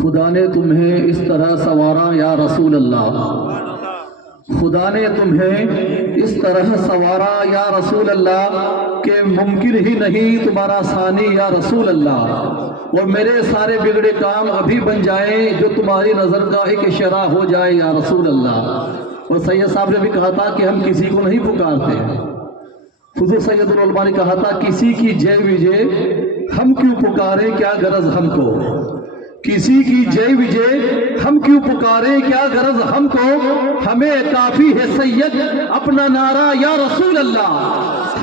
خدا نے تمہیں اس طرح سنوارا یا رسول اللہ، خدا نے تمہیں اس طرح سنوارا یا رسول اللہ کہ ممکن ہی نہیں تمہارا ثانی یا رسول اللہ، اور میرے سارے بگڑے کام ابھی بن جائیں جو تمہاری نظر کا ایک اشارہ ہو جائے یا رسول اللہ۔ اور سید صاحب نے بھی کہا تھا کہ ہم کسی کو نہیں پکارتے، حضور سید العلماء نے کہا تھا کسی کی جے وجے ہم کیوں پکاریں، کیا غرض ہم کو، کسی کی جے وجے ہم کیوں پکاریں، کیا غرض ہم کو، ہمیں کافی ہے سید اپنا نعرہ یا رسول اللہ،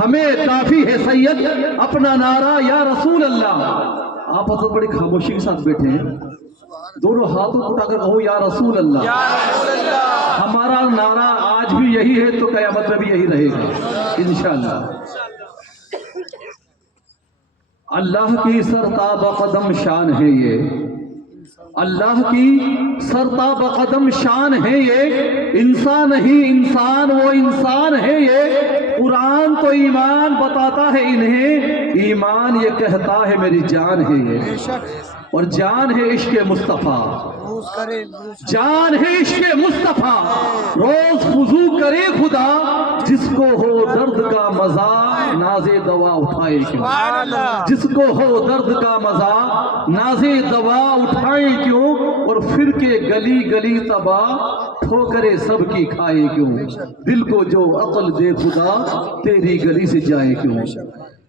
ہمیں کافی ہے سید اپنا نعرہ یا رسول اللہ۔ آپ حضرت بڑی خاموشی کے ساتھ بیٹھے ہیں، دونوں ہاتھوں کو اٹھا کر کہو یا رسول اللہ۔ ہمارا نعرہ آج بھی یہی ہے تو قیامت میں بھی یہی رہے گا انشاءاللہ۔ اللہ کی سرتاب قدم شان ہے یہ، اللہ کی سرتاب قدم شان ہے یہ، انسان نہیں انسان وہ انسان ہے یہ، قرآن تو ایمان بتاتا ہے انہیں، ایمان یہ کہتا ہے میری جان ہے یہ، اور جان ہے عشق مصطفیٰ، جان ہے عشق مصطفیٰ، روز وضو کرے خدا، جس کو ہو درد کا مزہ ناز دوا اٹھائے کیوں، جس کو ہو درد کا مزہ ناز دوا اٹھائے کیوں، اور پھر کے گلی گلی تباہ ٹھوکرے سب کی کھائے کیوں، دل کو جو عقل دے خدا تیری گلی سے جائے کیوں۔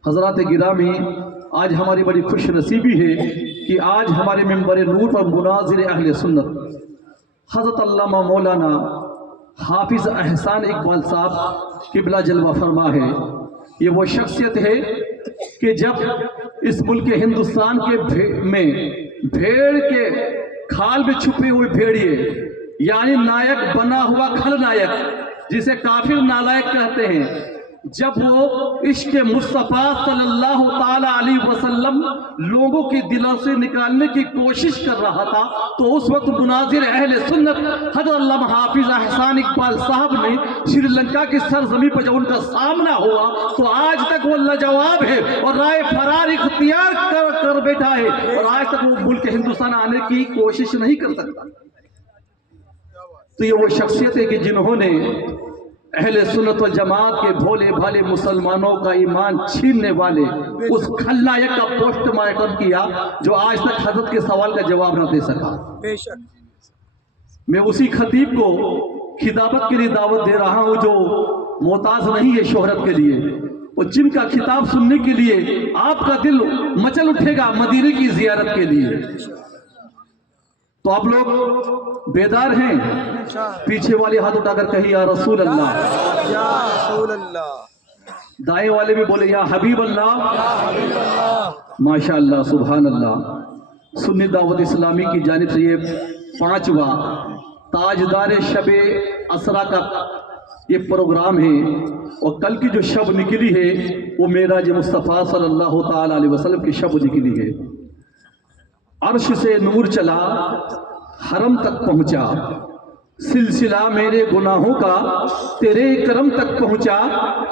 حضرات گرامی، آج ہماری بڑی خوش نصیبی ہے کہ آج ہمارے ممبر نور پر مناظر اہل سنت حضرت علامہ مولانا حافظ احسان اقبال صاحب قبلہ جلوہ فرما ہے۔ یہ وہ شخصیت ہے کہ جب اس ملک ہندوستان کے میں بھیڑ کے کھال میں چھپے ہوئے بھیڑیے، یعنی نائک بنا ہوا کھل نائک جسے کافر نالائک کہتے ہیں، جب وہ عشق مصطفیٰ صلی اللہ تعالیٰ علیہ وسلم لوگوں کے دلوں سے نکالنے کی کوشش کر رہا تھا، تو اس وقت مناظر اہل سنت حضرت علامہ حافظ احسان اقبال صاحب نے سری لنکا کی سرزمین پر جب ان کا سامنا ہوا تو آج تک وہ لاجواب ہے اور رائے فرار اختیار کر بیٹھا ہے، اور آج تک وہ ملک ہندوستان آنے کی کوشش نہیں کر سکتا۔ تو یہ وہ شخصیت ہے کہ جنہوں نے اہل سنت و جماعت کے بھولے بھالے مسلمانوں کا ایمان چھیننے والے اس خلنائک کا پوسٹ مارٹم کیا جو آج تک حضرت کے سوال کا جواب نہ دے سکا۔ میں اسی خطیب کو خطابت کے لیے دعوت دے رہا ہوں جو محتاج نہیں ہے شہرت کے لیے، اور جن کا خطاب سننے کے لیے آپ کا دل مچل اٹھے گا مدینے کی زیارت کے لیے۔ تو آپ لوگ بیدار ہیں؟ پیچھے والے ہاتھ اٹھا کر کہی یا رسول اللہ، یا رسول اللہ، دائیں والے بھی بولے یا حبیب اللہ۔ ماشاءاللہ، سبحان اللہ۔ سنی دعوت اسلامی کی جانب سے یہ 5واں تاجدار شب اسرا کا یہ پروگرام ہے، اور کل کی جو شب نکلی ہے وہ معراج مصطفیٰ صلی اللہ تعالی علیہ وسلم کی شب نکلی ہے۔ عرش سے نور چلا حرم تک پہنچا، سلسلہ میرے گناہوں کا تیرے کرم تک پہنچا،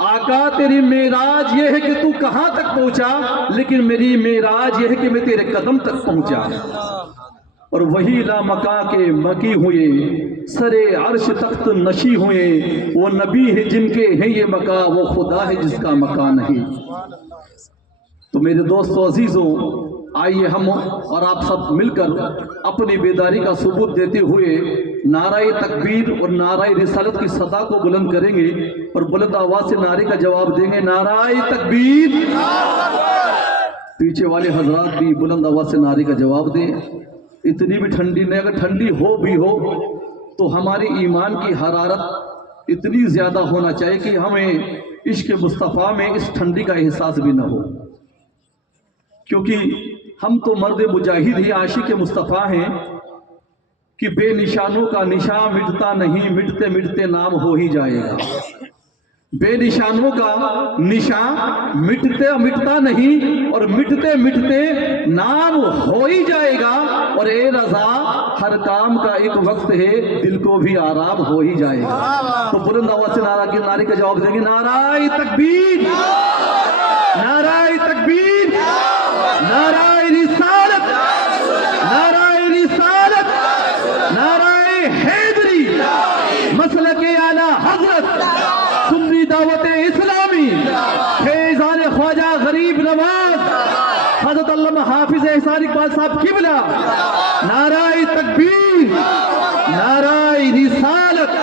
آقا تیری معراج یہ ہے کہ تو کہاں تک پہنچا، لیکن میری معراج یہ ہے کہ میں تیرے قدم تک پہنچا۔ اور وہی لامکاں کے مکی ہوئے، سرے عرش تخت نشی ہوئے، وہ نبی ہے جن کے ہیں یہ مکا، وہ خدا ہے جس کا مکان نہیں۔ تو میرے دوستو عزیزوں، آئیے ہم اور آپ سب مل کر اپنی بیداری کا ثبوت دیتے ہوئے نعرہ تکبیر اور نعرہ رسالت کی صدا کو بلند کریں گے، اور بلند آواز سے نعرے کا جواب دیں گے نعرہ تکبیر۔ پیچھے والے حضرات بھی بلند آواز سے نعرے کا جواب دیں۔ اتنی بھی ٹھنڈی نہیں، اگر ٹھنڈی ہو بھی ہو تو ہماری ایمان کی حرارت اتنی زیادہ ہونا چاہیے کہ ہمیں عشق مصطفیٰ میں اس ٹھنڈی کا احساس بھی نہ ہو، کیونکہ ہم تو مرد مجاہد ہی عاشق مصطفیٰ ہیں کہ بے نشانوں کا نشان مٹتا نہیں، مٹتے مٹتے نام ہو ہی جائے گا۔ بے نشانوں کا نشان مٹتا نہیں، اور مٹتے مٹتے نام ہو ہی جائے گا، اور اے رضا ہر کام کا ایک وقت ہے، دل کو بھی آرام ہو ہی جائے گا۔ تو بلند آواز سے نعرے کا جواب دیں گے نعرہ تکبیر، نعرہ تکبیر، نعرہ رسالت، نعرہ رسالت۔ حافظ احسان اقبال صاحب قبلہ، نعرہ تکبیر، نعرہ رسالت۔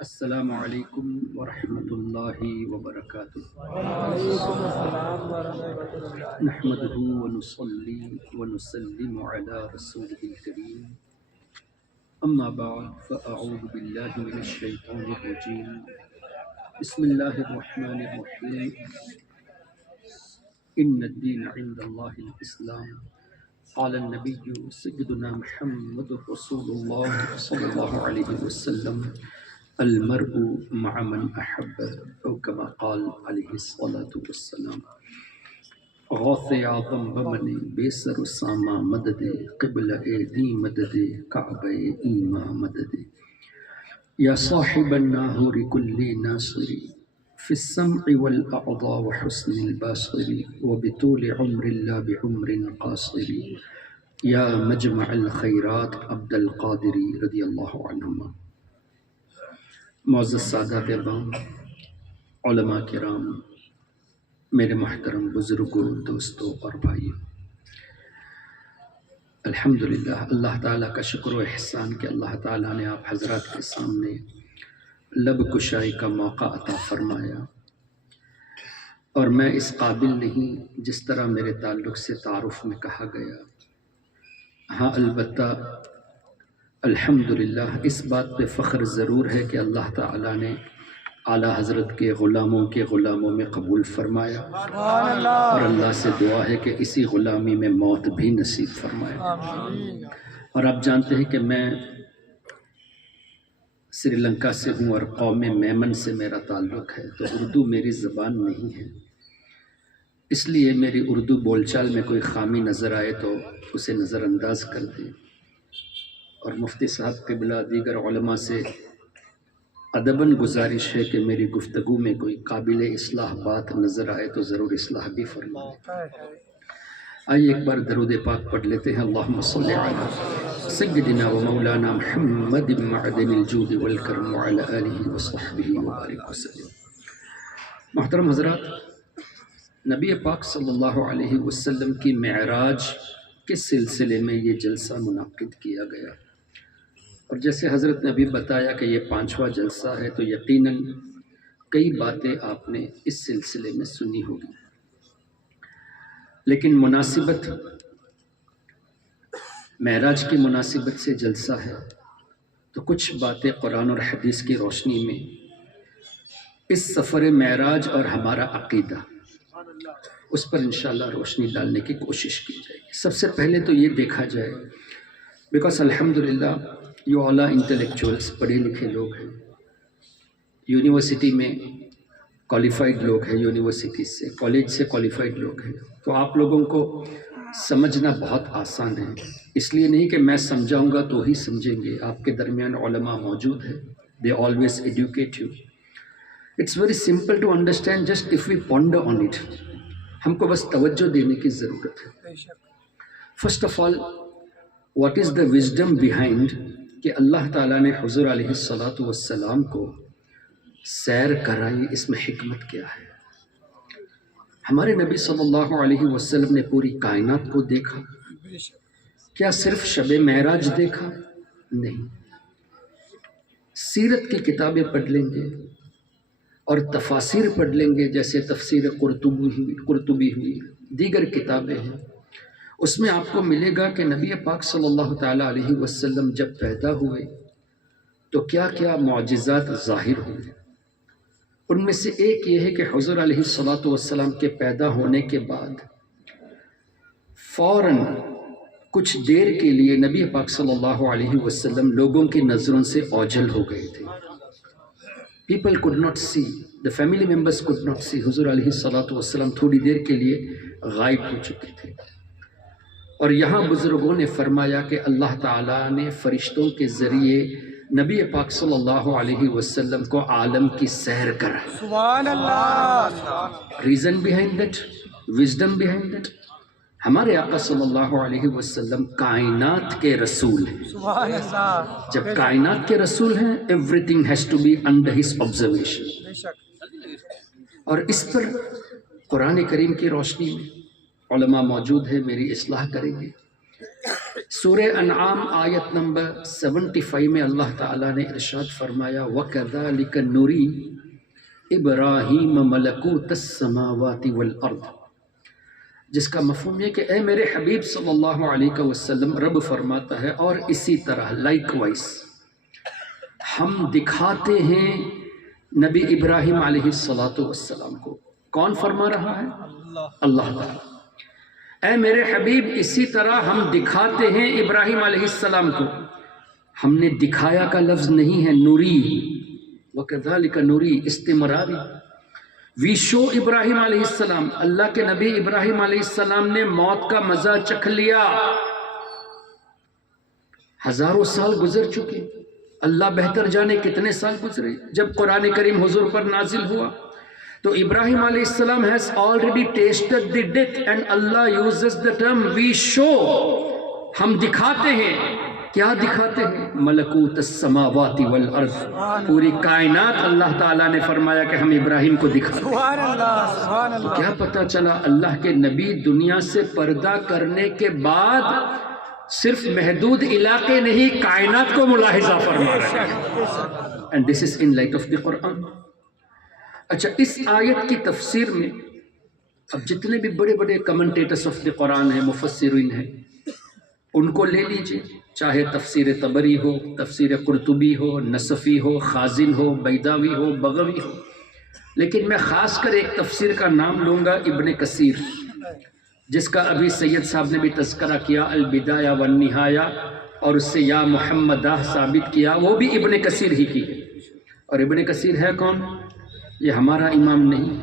السلام علیکم ورحمۃ اللہ وبرکاتہ۔ نحمده ونصلي ونسلم على رسوله الكريم، اما بعد فاعوذ باللہ من الشیطان الرجیم، بسم اللہ الرحمن الرحیم، ان الدین عند اللہ الاسلام، قال النبی سیدنا محمد رسول اللہ صلی اللہ علیہ وسلم، المرء مع من احب، او کما قال علیہ الصلاۃ والسلام۔ غوث اعظم بمن بے سر و ساما مدد، قبل دی مدد، کعبہ ایما مدد، یا صاحب الناہور کل ناصر، فی السمع والاعضاء وحسن الباصر، وبطول عمر لا بعمر قاصر، یا مجمع الخیرات عبد القادر رضی اللہ عنہما۔ معزز سادات اعظام، علماء کرام، میرے محترم بزرگوں، دوستوں اور بھائیوں، الحمدللہ اللہ تعالیٰ کا شکر و احسان کہ اللہ تعالیٰ نے آپ حضرات کے سامنے لب کشائی کا موقع عطا فرمایا، اور میں اس قابل نہیں جس طرح میرے تعلق سے تعارف میں کہا گیا۔ ہاں البتہ الحمدللہ اس بات پہ فخر ضرور ہے کہ اللہ تعالیٰ نے اعلیٰ حضرت کے غلاموں میں قبول فرمایا، اور اللہ سے دعا ہے کہ اسی غلامی میں موت بھی نصیب فرمائے۔ اور آپ جانتے ہیں کہ میں سری لنکا سے ہوں اور قوم میمن سے میرا تعلق ہے، تو اردو میری زبان نہیں ہے، اس لیے میری اردو بول چال میں کوئی خامی نظر آئے تو اسے نظر انداز کر دیں، اور مفتی صاحب قبلہ دیگر علماء سے ادباً گزارش ہے کہ میری گفتگو میں کوئی قابل اصلاح بات نظر آئے تو ضرور اصلاح بھی فرمائیں۔ آئیے ایک بار درود پاک پڑھ لیتے ہیں، اللہم صلی علی سیدنا و مولانا محمد معدن الجود والکرم وعلی آلہ وصحبہ وبارک وسلم۔ محترم حضرات، نبی پاک صلی اللہ علیہ وسلم کی معراج کے سلسلے میں یہ جلسہ منعقد کیا گیا، اور جیسے حضرت نے ابھی بتایا کہ یہ 5واں جلسہ ہے، تو یقیناً کئی باتیں آپ نے اس سلسلے میں سنی ہوگی، لیکن مناسبت معراج کی مناسبت سے جلسہ ہے تو کچھ باتیں قرآن اور حدیث کی روشنی میں اس سفر معراج اور ہمارا عقیدہ، اس پر انشاءاللہ روشنی ڈالنے کی کوشش کی جائے گی۔ سب سے پہلے تو یہ دیکھا جائے، بیکاز الحمدللہ یہ اعلیٰ انٹلیکچوئلس، پڑھے لکھے لوگ ہیں، یونیورسٹی میں کوالیفائڈ لوگ ہیں، یونیورسٹی سے کالج سے کوالیفائڈ لوگ ہیں، تو آپ لوگوں کو سمجھنا بہت آسان ہے، اس لیے نہیں کہ میں سمجھاؤں گا تو ہی سمجھیں گے، آپ کے درمیان علماء موجود ہیں، they always educate you. It's very simple to understand just if we ponder on it. ہم کو بس توجہ دینے کی ضرورت ہے۔ First of all, what is the wisdom behind کہ اللہ تعالیٰ نے حضور علیہ السلام کو سیر کرائی، اس میں حکمت کیا ہے؟ ہمارے نبی صلی اللہ علیہ وسلم نے پوری کائنات کو دیکھا، کیا صرف شب معراج دیکھا؟ نہیں، سیرت کی کتابیں پڑھ لیں گے اور تفاسیر پڑھ لیں گے، جیسے تفسیر قرطبی ہوئی، دیگر کتابیں ہیں، اس میں آپ کو ملے گا کہ نبی پاک صلی اللہ تعالیٰ علیہ وسلم جب پیدا ہوئے تو کیا کیا معجزات ظاہر ہوئے۔ ان میں سے ایک یہ ہے کہ حضور علیہ السلام کے پیدا ہونے کے بعد فوراً کچھ دیر کے لیے نبی پاک صلی اللہ علیہ وسلم لوگوں کی نظروں سے اوجھل ہو گئے تھے. People could not see, the family members could not see. حضور علیہ الصلوۃ والسلام تھوڑی دیر کے لیے غائب ہو چکے تھے. اور یہاں بزرگوں نے فرمایا کہ اللہ تعالیٰ نے فرشتوں کے ذریعے نبی پاک صلی اللہ علیہ وسلم کو عالم کی سیر کرا. سبحان اللہ. Reason behind that, wisdom behind that. ہمارے آقا صلی اللہ علیہ وسلم کائنات کے رسول ہیں. سبحان اللہ. جب کائنات کے رسول ہیں, everything has to be under his observation. بے شک. اور اس پر قرآن کریم کی روشنی میں علماء موجود ہیں, میری اصلاح کریں گے. سورہ انعام آیت نمبر 75 میں اللہ تعالیٰ نے ارشاد فرمایا وَكَذَلِكَ نُرِي إِبْرَاهِيمَ مَلَكُوتَ السَّمَاوَاتِ وَالْأَرْضِ, جس کا مفہوم یہ کہ اے میرے حبیب صلی اللہ علیہ وسلم, رب فرماتا ہے اور اسی طرح لائک وائز ہم دکھاتے ہیں نبی ابراہیم علیہ السلام کو. کون فرما رہا ہے؟ اللہ تعالیٰ. اے میرے حبیب اسی طرح ہم دکھاتے ہیں ابراہیم علیہ السلام کو. ہم نے دکھایا کا لفظ نہیں ہے, نوری. وَكَذَلِكَ نوری استمراری. وی شو ابراہیم علیہ السلام. اللہ کے نبی ابراہیم علیہ السلام نے موت کا مزہ چکھ لیا. ہزاروں سال گزر چکے, اللہ بہتر جانے کتنے سال گزرے. جب قرآن کریم حضور پر نازل ہوا تو ابراہیم علیہ السلام has already tasted the death and Allah uses the term we show. ہم دکھاتے ہیں. کیا دکھاتے ہیں؟ ملکوت السماوات والارض. پوری کائنات اللہ تعالیٰ نے فرمایا کہ ہم ابراہیم کو دکھاتے ہیں. سبحان اللہ. سبحان اللہ. کیا پتہ چلا اللہ کے نبی دنیا سے پردہ کرنے کے بعد صرف محدود علاقے نہیں, کائنات کو ملاحظہ فرما رہے ہیں. And this is in light of the Quran. اچھا, اس آیت کی تفسیر میں اب جتنے بھی بڑے بڑے کمنٹیٹرز آف دی قرآن ہیں, مفسرین ہیں, ان کو لے لیجئے. چاہے تفسیر طبری ہو, تفسیر قرطبی ہو, نصفی ہو, خازن ہو, بیضاوی ہو, بغوی ہو. لیکن میں خاص کر ایک تفسیر کا نام لوں گا, ابن کثیر, جس کا ابھی سید صاحب نے بھی تذکرہ کیا, البدایہ والنہایہ, اور اس سے یا محمدہ ثابت کیا. وہ بھی ابن کثیر ہی کی ہے. اور ابن کثیر ہے کون؟ یہ ہمارا امام نہیں,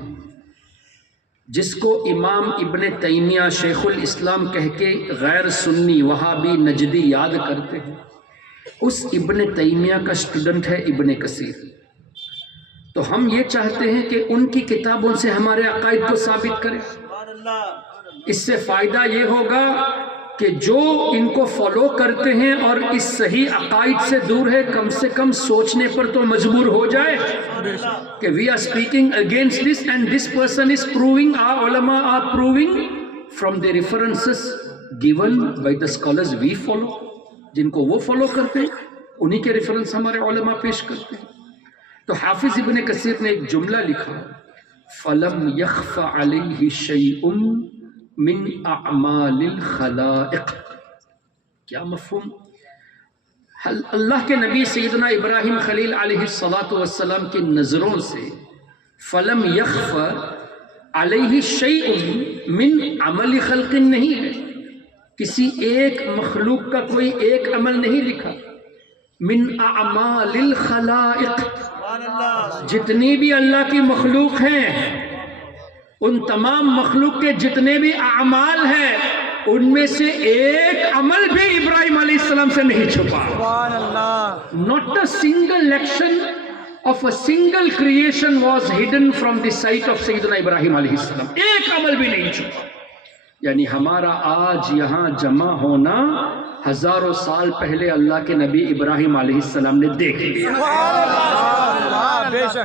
جس کو امام ابن تیمیہ شیخ الاسلام کہہ کے غیر سنی وہابی نجدی یاد کرتے ہیں, اس ابن تیمیہ کا اسٹوڈنٹ ہے ابن کثیر. تو ہم یہ چاہتے ہیں کہ ان کی کتابوں سے ہمارے عقائد کو ثابت کریں. اس سے فائدہ یہ ہوگا کہ جو ان کو فالو کرتے ہیں اور اس صحیح عقائد سے دور ہے, کم سے کم سوچنے پر تو مجبور ہو جائے کہ we are speaking against this and this person is proving, our ulama are proving from the references given by the scholars we follow. جن کو وہ فالو کرتے ہیں انہی کے ریفرنس ہمارے علماء پیش کرتے ہیں. تو حافظ ابن کثیر نے ایک جملہ لکھا, فَلَمْ يَخْفَ عَلَيْهِ شَيْءٌ من اعمال الخلائق. کیا مفہوم؟ اللہ کے نبی سیدنا ابراہیم خلیل علیہ السلام کی نظروں سے فلم یخف علیہ شیء من عمل خلق نہیں ہے, کسی ایک مخلوق کا کوئی ایک عمل نہیں لکھا. من اعمال الخلائق, جتنی بھی اللہ کی مخلوق ہیں, ان تمام مخلوق کے جتنے بھی اعمال ہیں, ان میں سے ایک عمل بھی ابراہیم علیہ السلام سے نہیں چھپا. سبحان اللہ. Not a single action of a single creation was hidden from the sight of سیدنا ابراہیم علیہ السلام. ایک عمل بھی نہیں چھپا. یعنی ہمارا آج یہاں جمع ہونا ہزاروں سال پہلے اللہ کے نبی ابراہیم علیہ السلام نے دیکھ لیا.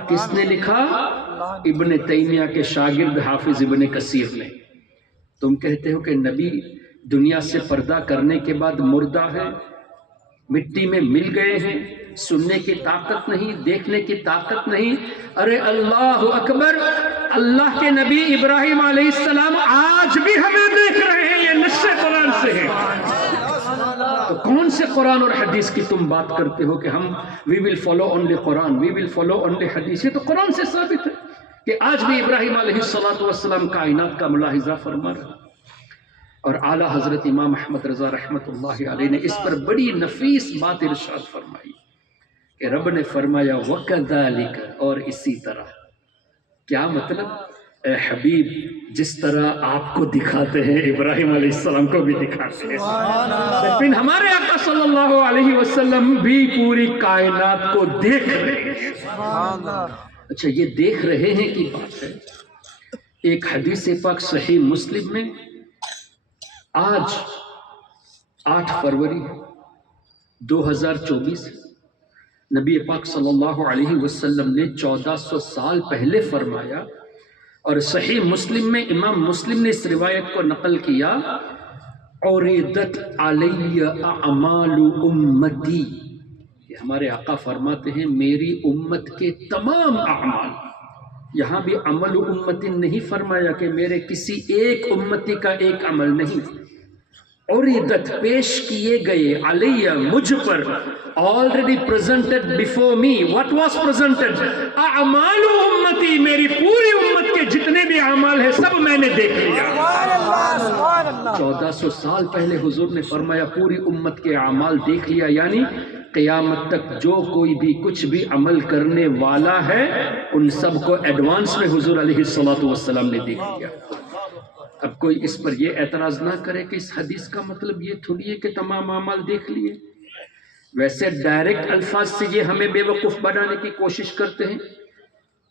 کس نے لکھا؟ ابن تیمیہ کے شاگرد حافظ ابن کثیر نے. تم کہتے ہو کہ نبی دنیا سے پردہ کرنے کے بعد مردہ ہے, مٹی میں مل گئے ہیں, سننے کی طاقت نہیں, دیکھنے کی طاقت نہیں. ارے اللہ اکبر, اللہ کے نبی ابراہیم علیہ السلام آج بھی ہمیں دیکھ رہے ہیں, یہ نص قرآن سے ہے. تو کون سے قرآن اور حدیث کی تم بات کرتے ہو کہ ہم we will follow only Quran, we will follow only حدیث؟ یہ تو قرآن سے ثابت ہے کہ آج بھی ابراہیم علیہ السلام کائنات کا ملاحظہ فرما رہا. اور اعلیٰ حضرت امام احمد رضا رحمۃ اللہ علیہ نے اس پر بڑی نفیس بات ارشاد فرمائی کہ رب نے فرمایا وَكَذَلِكَ، اور اسی طرح. کیا مطلب؟ اے حبیب جس طرح آپ کو دکھاتے ہیں ابراہیم علیہ السلام کو بھی دکھاتے ہیں، لیکن ہمارے آقا صلی اللہ علیہ وسلم بھی پوری کائنات کو دیکھ رہے ہیں. اچھا، یہ دیکھ رہے ہیں کی بات ہے. ایک حدیث پاک صحیح مسلم میں آج 8 فروری 2024 نبی پاک صلی اللہ علیہ وسلم نے 1400 سال پہلے فرمایا، اور صحیح مسلم میں امام مسلم نے اس روایت کو نقل کیا، عُرِضَتْ عَلَيَّ أَعْمَالُ أُمَّتِي، کہ ہمارے آقا فرماتے ہیں میری امت کے تمام اعمال. یہاں بھی عمل امتی نہیں فرمایا کہ میرے کسی ایک امتی کا ایک عمل نہیں، عُرِضَت پیش کیے گئے، علیہ مجھ پر، already presented before me. What was presented? اعمال امتی، میری پوری امت کے جتنے بھی اعمال ہیں سب میں نے دیکھ لیا. 1400 سال پہلے حضور نے فرمایا پوری امت کے اعمال دیکھ لیا، یعنی قیامت تک جو کوئی بھی کچھ بھی عمل کرنے والا ہے ان سب کو ایڈوانس میں حضور علیہ السلام نے دیکھ لیا. اب کوئی اس پر یہ اعتراض نہ کرے کہ اس حدیث کا مطلب یہ تھوڑی ہے کہ تمام اعمال دیکھ لیے. ویسے ڈائریکٹ الفاظ سے یہ ہمیں بے وقوف بنانے کی کوشش کرتے ہیں.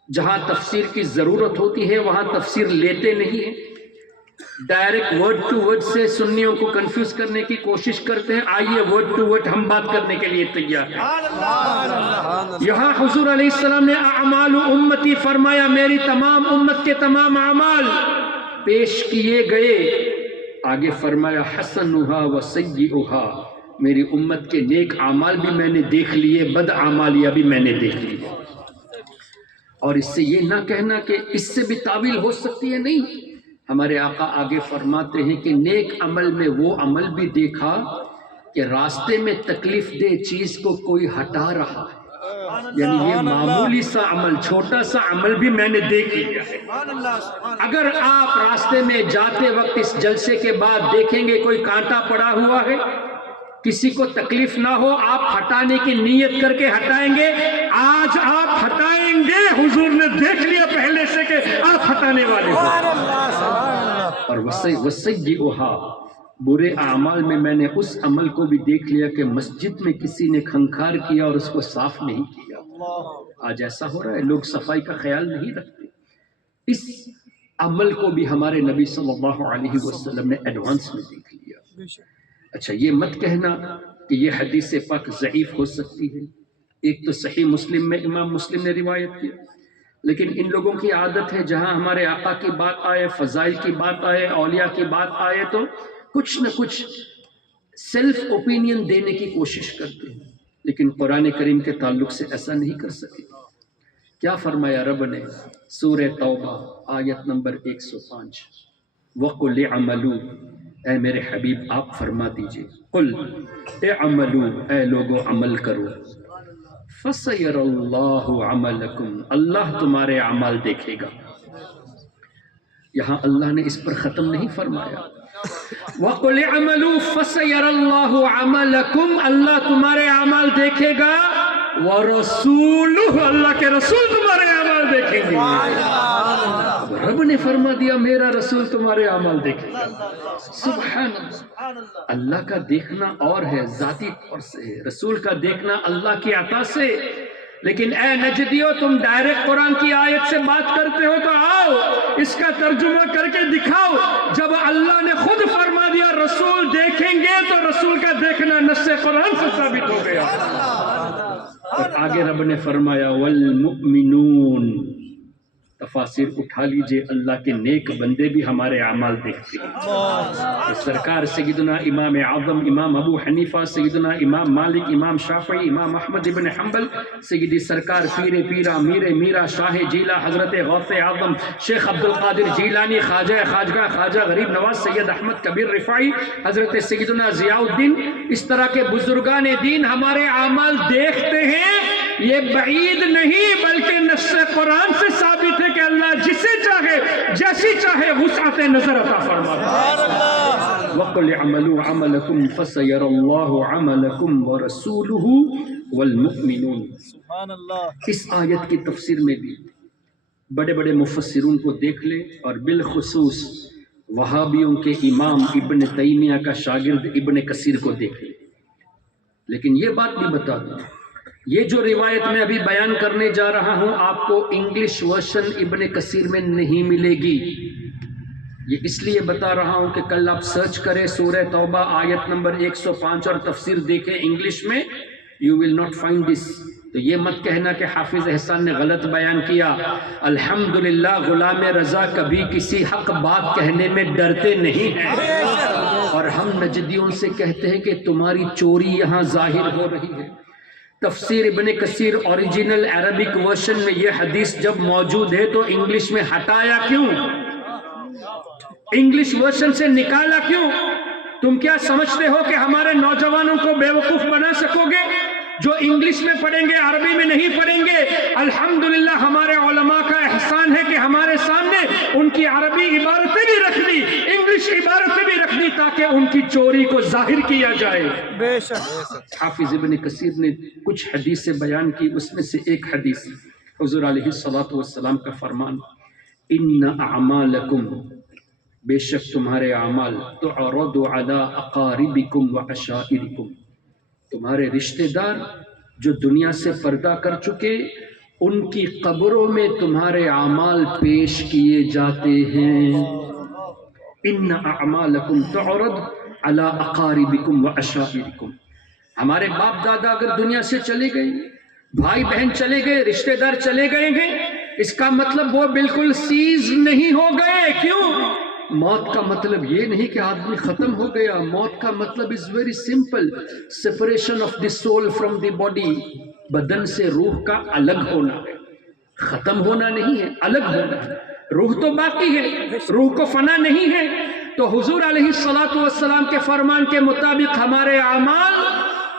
جہاں تفسیر کی ضرورت ہوتی ہے وہاں تفسیر لیتے نہیں ہیں. ڈائریکٹ ورڈ ٹو ورڈ سے سنیوں کو کنفیوز کرنے کی کوشش کرتے ہیں. آئیے ورڈ ٹو ورڈ ہم بات کرنے کے لیے تیار ہیں. یہاں حضور علیہ السلام نے اعمال امتی فرمایا، میری تمام امت کے تمام اعمال پیش کیے گئے. آگے فرمایا حسنھا و سیئھا، میری امت کے نیک اعمال بھی میں نے دیکھ لیے، بد اعمالیہ بھی میں نے دیکھ لیے. اور اس سے یہ نہ کہنا کہ اس سے بھی تعویل ہو سکتی ہے، نہیں. ہمارے آقا آگے فرماتے ہیں کہ نیک عمل میں وہ عمل بھی دیکھا کہ راستے میں تکلیف دہ چیز کو کوئی ہٹا رہا ہے، یعنی یہ معمولی سا عمل، چھوٹا سا عمل بھی میں نے دیکھ لیا ہے. اگر آپ راستے میں جاتے وقت اس جلسے کے بعد دیکھیں گے کوئی کانٹا پڑا ہوا ہے، کسی کو تکلیف نہ ہو، آپ ہٹانے کی نیت کر کے ہٹائیں گے. آج آپ ہٹائیں گے، حضور نے دیکھ لیا پہلے سے کہ آپ ہٹانے والے ہو. اور وسیئھا، برے اعمال میں نے اس عمل کو بھی دیکھ لیا کہ مسجد میں کسی نے کھنکھار کیا اور اس کو صاف نہیں کیا. آج ایسا ہو رہا ہے، لوگ صفائی کا خیال نہیں رکھتے. اس عمل کو بھی ہمارے نبی صلی اللہ علیہ وسلم نے ایڈوانس میں دیکھ لیا. اچھا، یہ مت کہنا کہ یہ حدیث پاک ضعیف ہو سکتی ہے. ایک تو صحیح مسلم میں امام مسلم نے روایت کی، لیکن ان لوگوں کی عادت ہے جہاں ہمارے آقا کی بات آئے، فضائل کی بات آئے، اولیاء کی بات آئے تو کچھ نہ کچھ سیلف اوپینین دینے کی کوشش کرتے ہیں. لیکن قرآن کریم کے تعلق سے ایسا نہیں کر سکے. کیا فرمایا رب نے سورہ توبہ آیت نمبر 105، وَقُلِ اعْمَلُوا، اے میرے حبیب آپ فرما دیجئے، قل اعملوا، اے لوگو عمل کرو، فَسَيَرَ اللَّهُ عَمَلَكُمْ، اللہ تمہارے اعمال دیکھے گا. یہاں اللہ نے اس پر ختم نہیں فرمایا. وَقُلِ اعْمَلُوا فَسَيَرَ اللَّهُ عَمَلَكُمْ، اللہ تمہارے اعمال دیکھے گا، وَرَسُولُهُ، اللہ کے رسول تمہارے اعمال دیکھیں گے. رب نے فرما دیا میرا رسول تمہارے اعمال دیکھے گا. سبحان اللہ. اللہ کا دیکھنا اور ہے، ذاتی طور سے ہے. رسول کا دیکھنا اللہ کی عطا سے. لیکن اے نجدیو، تم ڈائریکٹ قرآن کی آیت سے بات کرتے ہو تو آؤ اس کا ترجمہ کر کے دکھاؤ. جب اللہ نے خود فرما دیا رسول دیکھیں گے تو رسول کا دیکھنا نص قرآن سے ثابت ہو گیا. اور آگے رب نے فرمایا والمؤمنون، تفاسیر اٹھا لیجئے، اللہ کے نیک بندے بھی ہمارے اعمال دیکھتے ہیں. سرکار سیدنا امام اعظم امام ابو حنیفہ، سیدنا امام مالک، امام شافعی، امام احمد ابن حنبل، سیدی سرکار پیر پیرا میر میرا شاہ جیلا حضرت غوث اعظم شیخ عبد القادر جیلانی، خواجہ خواجہ خواجہ غریب نواز سید احمد کبیر رفاعی، حضرت سیدنا ضیاء الدین، اس طرح کے بزرگان دین ہمارے اعمال دیکھتے ہیں. یہ بعید نہیں بلکہ نص قرآن سے ثابت ہے کہ اللہ جسے چاہے جیسی چاہے وسعت نظر عطا فرماتا ہے. وَقُلْ اعْمَلُوا عَمَلَكُمْ فَسَيَرَى اللَّهُ عَمَلَكُمْ وَرَسُولُهُ وَالْمُؤْمِنُونَ. سبحان اللہ. اس آیت کی تفسیر میں بھی بڑے بڑے مفسرون کو دیکھ لیں، اور بالخصوص وہابیوں کے امام ابن تیمیہ کا شاگرد ابن کثیر کو دیکھ لیں. لیکن یہ بات بھی بتا دوں، یہ جو روایت میں ابھی بیان کرنے جا رہا ہوں آپ کو انگلش ورژن ابن کثیر میں نہیں ملے گی. یہ اس لیے بتا رہا ہوں کہ کل آپ سرچ کریں سورہ توبہ آیت نمبر 105 اور تفسیر دیکھیں انگلش میں، you will not find this. تو یہ مت کہنا کہ حافظ احسان نے غلط بیان کیا. الحمدللہ غلام رضا کبھی کسی حق بات کہنے میں ڈرتے نہیں ہیں، اور ہم نجدیوں سے کہتے ہیں کہ تمہاری چوری یہاں ظاہر ہو رہی ہے. تفسیر ابن کثیر اوریجنل عربک ورژن میں یہ حدیث جب موجود ہے تو انگلش میں ہٹایا کیوں؟ انگلش ورژن سے نکالا کیوں؟ تم کیا سمجھتے ہو کہ ہمارے نوجوانوں کو بے وقوف بنا سکو گے؟ جو انگلش میں پڑھیں گے عربی میں نہیں پڑھیں گے. الحمدللہ ہمارے علماء کا احسان ہے کہ ہمارے سامنے ان کی عربی عبارتیں بھی رکھ دی، انگلش عبارتیں بھی رکھ دی تاکہ ان کی چوری کو ظاہر کیا جائے. بے شک. حافظ ابن کثیر نے کچھ حدیثیں بیان کی، اس میں سے ایک حدیث حضور علیہ الصلوۃ والسلام کا فرمان، ان اعمالکم، بے شک تمہارے اعمال، تعرض علی اقاربکم وعشائرکم، تمہارے رشتہ دار جو دنیا سے پردہ کر چکے ان کی قبروں میں تمہارے اعمال پیش کیے جاتے ہیں. ان اعمالکم تعرض علی اقاربکم وعشائرکم. ہمارے باپ دادا اگر دنیا سے چلے گئے، بھائی بہن چلے گئے، رشتہ دار چلے گئے ہیں، اس کا مطلب وہ بالکل سیز نہیں ہو گئے. کیوں؟ موت کا مطلب یہ نہیں کہ آدمی ختم ہو گیا. موت کا مطلب is very simple, separation of the soul from the body. بدن سے روح کا الگ ہونا ہے، ختم ہونا نہیں ہے، الگ ہونا ہے. روح تو باقی ہے، روح کو فنا نہیں ہے. تو حضور علیہ الصلوۃ والسلام کے فرمان کے مطابق ہمارے اعمال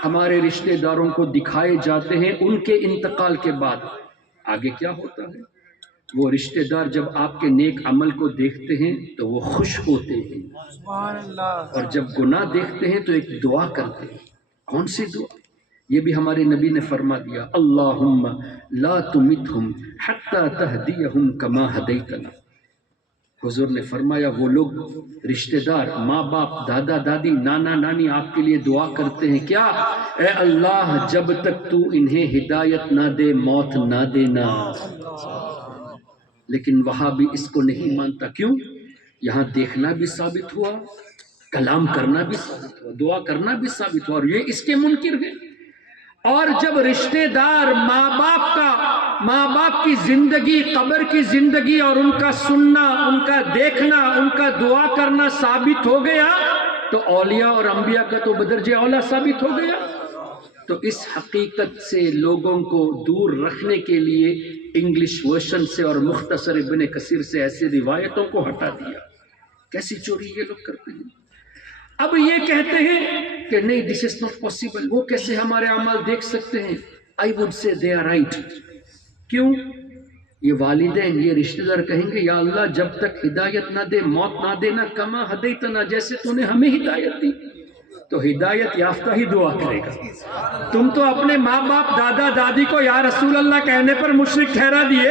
ہمارے رشتہ داروں کو دکھائے جاتے ہیں ان کے انتقال کے بعد. آگے کیا ہوتا ہے؟ وہ رشتہ دار جب آپ کے نیک عمل کو دیکھتے ہیں تو وہ خوش ہوتے ہیں، سبحان اللہ. اور جب گناہ دیکھتے ہیں تو ایک دعا کرتے ہیں. کون سی دعا؟ یہ بھی ہمارے نبی نے فرما دیا، اللہم لا تمتہم حتی تہدیہم کما ہدیتنا. حضور نے فرمایا وہ لوگ رشتہ دار، ماں باپ، دادا دادی، نانا نانی آپ کے لیے دعا کرتے ہیں، کیا؟ اے اللہ جب تک تو انہیں ہدایت نہ دے موت نہ دینا. لیکن وہاں بھی اس کو نہیں مانتا. کیوں؟ یہاں دیکھنا بھی ثابت ہوا، کلام کرنا بھی ثابت ہوا، دعا کرنا بھی ثابت ہوا، اور یہ اس کے منکر ہیں. اور جب رشتہ دار ماں باپ کی زندگی، قبر کی زندگی اور ان کا سننا، ان کا دیکھنا، ان کا دعا کرنا ثابت ہو گیا تو اولیاء اور انبیاء کا تو بدرجہ اولا ثابت ہو گیا. تو اس حقیقت سے لوگوں کو دور رکھنے کے لیے انگلش ورژن سے اور مختصر ابن کثیر سے ایسی روایتوں کو ہٹا دیا. کیسی چوری یہ لوگ کرتے ہیں. اب یہ کہتے ہیں کہ نہیں، دس از ناٹ پاسبل. وہ کیسے ہمارے اعمال دیکھ سکتے ہیں؟ I would say they are right. کیوں؟ یہ والدین، یہ رشتہ دار کہیں گے یا اللہ جب تک ہدایت نہ دے موت نہ دینا، کما ہدیتنا، جیسے تو نے ہمیں ہدایت دی. تو ہدایت یافتہ ہی دعا کرے گا. تم تو اپنے ماں باپ، دادا دادی کو یا رسول اللہ کہنے پر مشرک ٹھہرا دیے،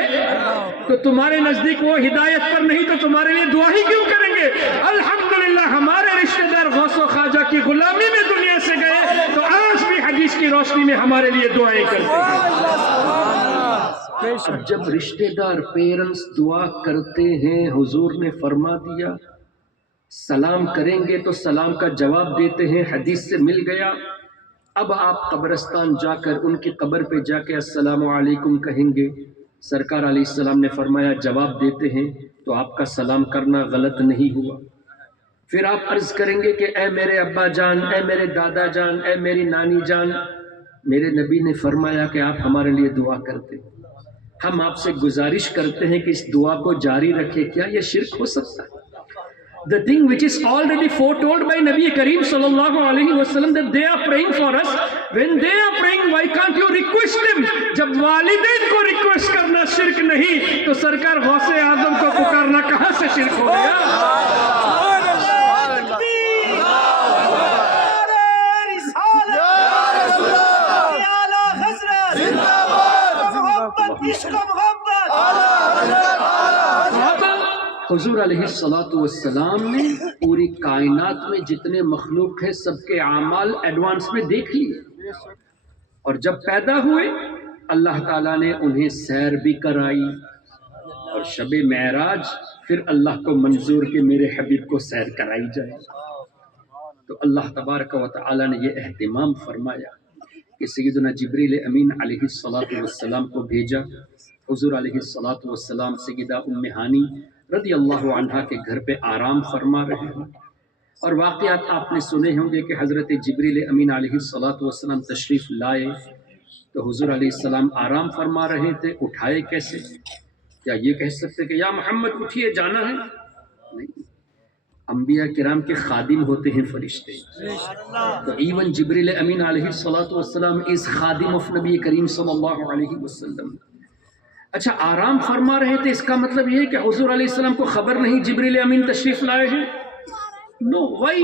تو تمہارے نزدیک وہ ہدایت پر نہیں تو تمہارے لیے دعا ہی کیوں کریں گے؟ الحمدللہ ہمارے رشتہ دار غوث و خواجہ کی غلامی میں دنیا سے گئے تو آج بھی حدیث کی روشنی میں ہمارے لیے دعائیں کرتے ہیں. اب جب رشتہ دار پیرنٹس دعا کرتے ہیں، حضور نے فرما دیا سلام کریں گے تو سلام کا جواب دیتے ہیں، حدیث سے مل گیا. اب آپ قبرستان جا کر ان کی قبر پہ جا کے السلام علیکم کہیں گے. سرکار علیہ السلام نے فرمایا جواب دیتے ہیں تو آپ کا سلام کرنا غلط نہیں ہوا. پھر آپ عرض کریں گے کہ اے میرے ابا جان، اے میرے دادا جان، اے میری نانی جان، میرے نبی نے فرمایا کہ آپ ہمارے لیے دعا کرتے. ہم آپ سے گزارش کرتے ہیں کہ اس دعا کو جاری رکھیں. کیا یہ شرک ہو سکتا ہے؟ The thing which is already foretold by Nabi Kareem sallallahu alaihi wasallam that they are praying for us. When they are praying, why can't you request them? جب والدین کو ریکویسٹ کرنا شرک نہیں تو سرکار غوث اعظم کو پکارنا کہاں سے شرک ہو گیا؟ حضور علیہ الصلوۃ والسلام نے پوری کائنات میں جتنے مخلوق ہیں سب کے اعمال ایڈوانس میں دیکھ لیے، اور جب پیدا ہوئے اللہ تعالیٰ نے انہیں سیر بھی کرائی، اور شب معراج پھر اللہ کو منظور کہ میرے حبیب کو سیر کرائی جائے۔ تو اللہ تبارک و تعالیٰ نے یہ اہتمام فرمایا کہ سیدنا جبریل امین علیہ الصلوۃ والسلام کو بھیجا۔ حضور علیہ الصلوۃ والسلام سیدہ ام ہانی رضی اللہ عنہا کے گھر پہ آرام فرما رہے ہیں، اور واقعات آپ نے سنے ہوں گے کہ حضرت جبریل امین علیہ الصلوۃ والسلام تشریف لائے تو حضور علیہ السلام آرام فرما رہے تھے، اٹھائے کیسے؟ کیا یہ کہہ سکتے کہ یا محمد اٹھیے جانا ہے؟ نہیں، انبیاء کرام کے خادم ہوتے ہیں فرشتے، تو ایون جبریل امین علیہ الصلوۃ والسلام از خادم آف نبی کریم صلی اللہ علیہ وسلم۔ اچھا، آرام فرما رہے تھے، اس کا مطلب یہ ہے کہ حضور علیہ السلام کو خبر نہیں جبریل امین تشریف لائے ہیں؟ نو، وائی؟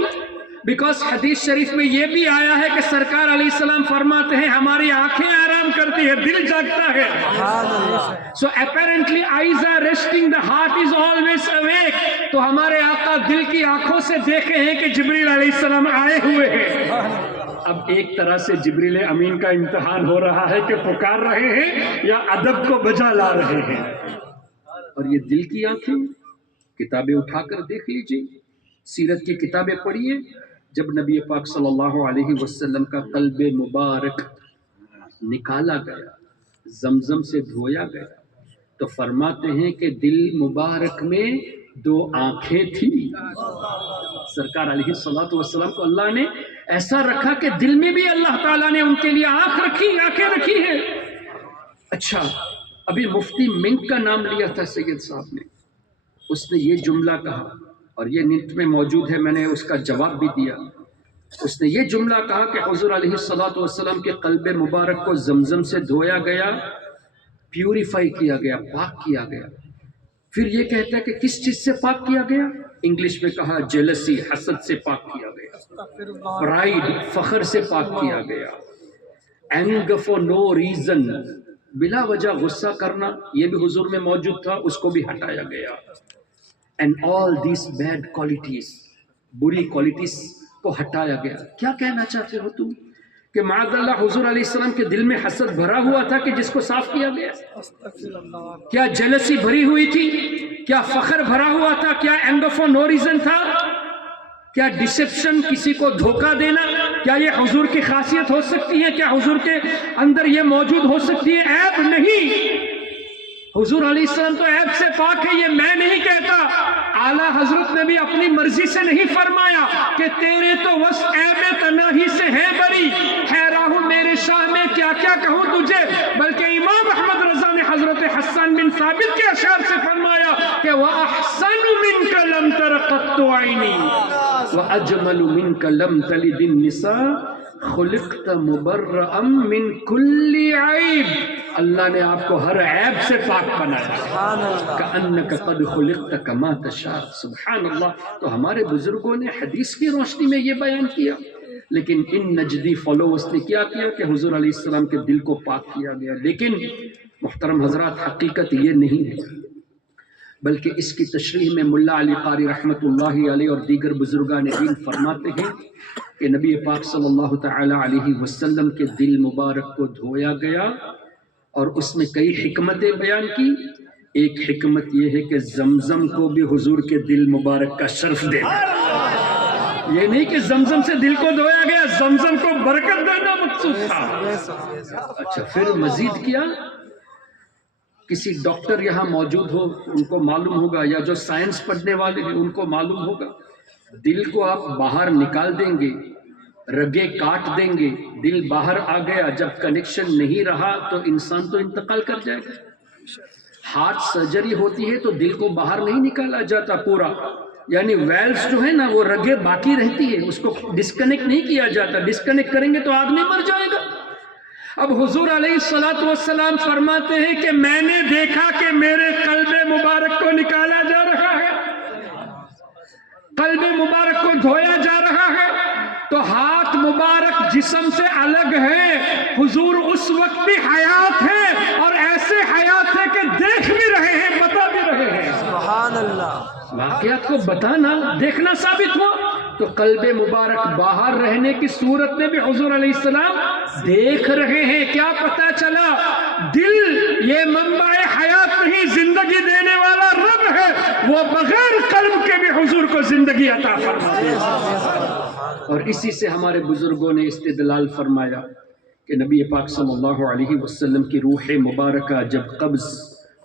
بیکاز حدیث شریف میں یہ بھی آیا ہے کہ سرکار علیہ السلام فرماتے ہیں ہماری آنکھیں آرام کرتی ہے، دل جاگتا ہے۔ So apparently eyes are resting, the heart is always awake۔ تو ہمارے آقا دل کی آنکھوں سے دیکھے ہیں کہ جبریل علیہ السلام آئے ہوئے ہیں۔ اب ایک طرح سے جبریل امین کا امتحان ہو رہا ہے کہ پکار رہے ہیں یا ادب کو بجا لا رہے ہیں۔ اور یہ دل کی آنکھیں، کتابیں اٹھا کر دیکھ لیجیے، سیرت کی کتابیں پڑھیے، جب نبی پاک صلی اللہ علیہ وسلم کا قلب مبارک نکالا گیا، زمزم سے دھویا گیا، تو فرماتے ہیں کہ دل مبارک میں 2 آنکھیں تھیں۔ سرکار علیہ الصلوۃ والسلام کو اللہ نے ایسا رکھا کہ دل میں بھی اللہ تعالیٰ نے ان کے لیے آنکھیں رکھی ہے۔ اچھا، ابھی مفتی منک کا نام لیا تھا سید صاحب نے، اس نے یہ جملہ کہا، اور یہ نیٹ میں موجود ہے، میں نے اس کا جواب بھی دیا۔ اس نے یہ جملہ کہا کہ حضور علیہ الصلوۃ والسلام کے قلب مبارک کو زمزم سے دھویا گیا، پیوریفائی کیا گیا، پاک کیا گیا۔ پھر یہ کہتا ہے کہ کس چیز سے پاک کیا گیا؟ انگلش میں کہا جیلسی، حسد سے پاک کیا گیا، پرائیڈ، فخر سے پاک کیا گیا، اینگر فار نو ریزن، بلا وجہ غصہ کرنا، یہ بھی حضور میں موجود تھا، اس کو بھی ہٹایا گیا۔ And all these bad qualities, بری کوالٹیز کو ہٹایا گیا۔ کیا کہنا چاہتے ہو تم کہ معاذ اللہ حضور علیہ السلام کے دل میں حسد بھرا ہوا تھا کہ جس کو صاف کیا گیا؟ کیا جیلسی بھری ہوئی تھی؟ کیا فخر بھرا ہوا تھا؟ کیا اینگر فار نو ریزن تھا؟ کیا ڈسیپشن، کسی کو دھوکہ دینا، کیا یہ حضور کی خاصیت ہو سکتی ہے؟ کیا حضور کے اندر یہ موجود ہو سکتی ہے؟ عیب نہیں، حضور علیہ السلام تو عیب سے پاک ہے، یہ میں نہیں کہتا، اعلیٰ حضرت نے بھی اپنی مرضی سے نہیں فرمایا کہ تیرے تو بس عیب تناہی سے ہے بری، حیران ہوں میرے شاہ میں کیا کیا کہوں تجھے، بلکہ امام احمد رضا نے حضرت حسان بن ثابت کے اشعار سے فرمایا کہ وَأَحْسَنُ مِنْكَ لَمْ تَرَ قَطُّ عَيْنِي وَأَجْمَلُ مِنْكَ لَمْ تَلِدِ النِّسَاءُ خلقت مبرأ من کل عیب، اللہ نے آپ کو ہر عیب سے پاک بنایا، کأنک قد خلقت کما تشاء، سبحان اللہ۔ تو ہمارے بزرگوں نے حدیث کی روشنی میں یہ بیان کیا، لیکن ان نجدی فالوورز نے کیا کیا کہ حضور علیہ السلام کے دل کو پاک کیا گیا۔ لیکن محترم حضرات، حقیقت یہ نہیں ہے، بلکہ اس کی تشریح میں ملا علی قاری رحمۃ اللہ علیہ اور دیگر بزرگان دین فرماتے ہیں کہ نبی پاک صلی اللہ تعالی علیہ وسلم کے دل مبارک کو دھویا گیا، اور اس میں کئی حکمتیں بیان کی۔ ایک حکمت یہ ہے کہ زمزم کو بھی حضور کے دل مبارک کا شرف دینا، یہ نہیں کہ زمزم سے دل کو دھویا گیا، زمزم کو برکت دینا مقصود تھا۔ اچھا، پھر مزید کیا؟ کسی ڈاکٹر یہاں موجود ہو، ان کو معلوم ہوگا، یا جو سائنس پڑھنے والے ہیں ان کو معلوم ہوگا، دل کو آپ باہر نکال دیں گے، رگیں کاٹ دیں گے، دل باہر آ گیا، جب کنیکشن نہیں رہا تو انسان تو انتقال کر جائے گا۔ ہارٹ سرجری ہوتی ہے تو دل کو باہر نہیں نکالا جاتا پورا، یعنی ویلز جو ہے نا وہ رگیں باقی رہتی ہے، اس کو ڈسکنیکٹ نہیں کیا جاتا، ڈسکنیکٹ کریں گے تو آدمی مر جائے گا۔ اب حضور علیہ الصلوۃ والسلام فرماتے ہیں کہ میں نے دیکھا کہ میرے قلب مبارک کو نکالا جا رہا ہے، قلب مبارک کو دھویا جا رہا ہے، تو ہاتھ مبارک جسم سے الگ ہے، حضور اس وقت بھی حیات ہے، اور ایسے حیات ہے کہ دیکھ بھی رہے ہیں، بتا بھی رہے ہیں۔ سبحان اللہ۔ واقعات کو بتانا، دیکھنا ثابت ہوا تو قلب مبارک باہر رہنے کی صورت میں بھی حضور علیہ السلام دیکھ رہے ہیں. کیا پتا چلا؟ دل یہ منبع حیات نہیں، زندگی دینے والا رب ہے، وہ بغیر قلب کے بھی حضور کو زندگی عطا فرما دے. اور اسی سے ہمارے بزرگوں نے استدلال فرمایا کہ نبی پاک صلی اللہ علیہ وسلم کی روح مبارکہ جب قبض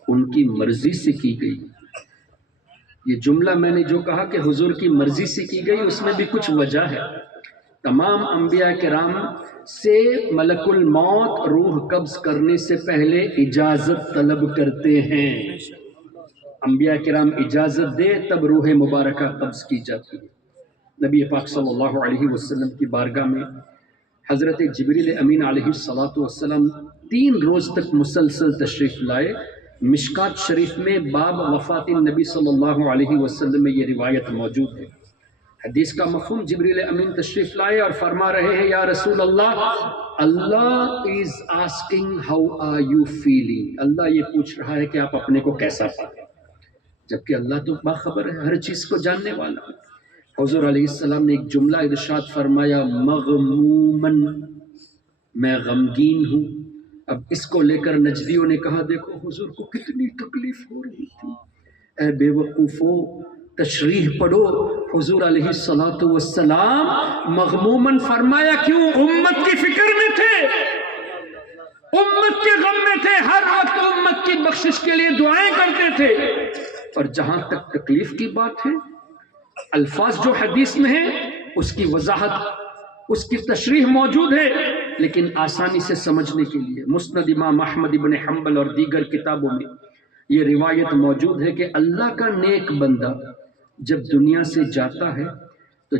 ان کی مرضی سے کی گئی. یہ جملہ میں نے جو کہا کہ حضور کی مرضی سے کی گئی، اس میں بھی کچھ وجہ ہے. تمام انبیاء کرام سے ملک الموت روح قبض کرنے سے پہلے اجازت طلب کرتے ہیں. انبیاء کرام اجازت دے تب روح مبارکہ قبض کی جاتی ہے. نبی پاک صلی اللہ علیہ وسلم کی بارگاہ میں حضرت جبریل امین علیہ السلام 3 روز تک مسلسل تشریف لائے. مشکات شریف میں باب وفات النبی صلی اللہ علیہ وسلم میں یہ روایت موجود ہے. حدیث کا مفہوم، جبریل امین تشریف لائے اور فرما رہے ہیں یا رسول اللہ، Allah is asking how are you feeling. Allah یہ پوچھ رہا ہے کہ آپ اپنے کو کیسا پاتے، جبکہ اللہ تو باخبر ہے، ہر چیز کو جاننے والا ہے. حضور علیہ السلام نے ایک جملہ ارشاد فرمایا، مغمومن، میں غمگین ہوں. اب اس کو لے کر نجدیوں نے کہا دیکھو حضور کو کتنی تکلیف ہو رہی تھی. اے بے وقوفو، تشریح پڑھو. حضور علیہ السلام مغمومن فرمایا کیوں؟ امت کی فکر میں تھے، امت کے غم میں تھے، ہر وقت امت کی بخشش کے لیے دعائیں کرتے تھے. اور جہاں تک تکلیف کی بات ہے، الفاظ جو حدیث میں ہیں اس کی وضاحت، اس کی تشریح موجود ہے، لیکن آسانی سے سمجھنے کے لیے مسند امام احمد بن حنبل اور دیگر کتابوں میں یہ روایت موجود ہے کہ اللہ کا نیک بندہ جب دنیا سے جاتا ہے تو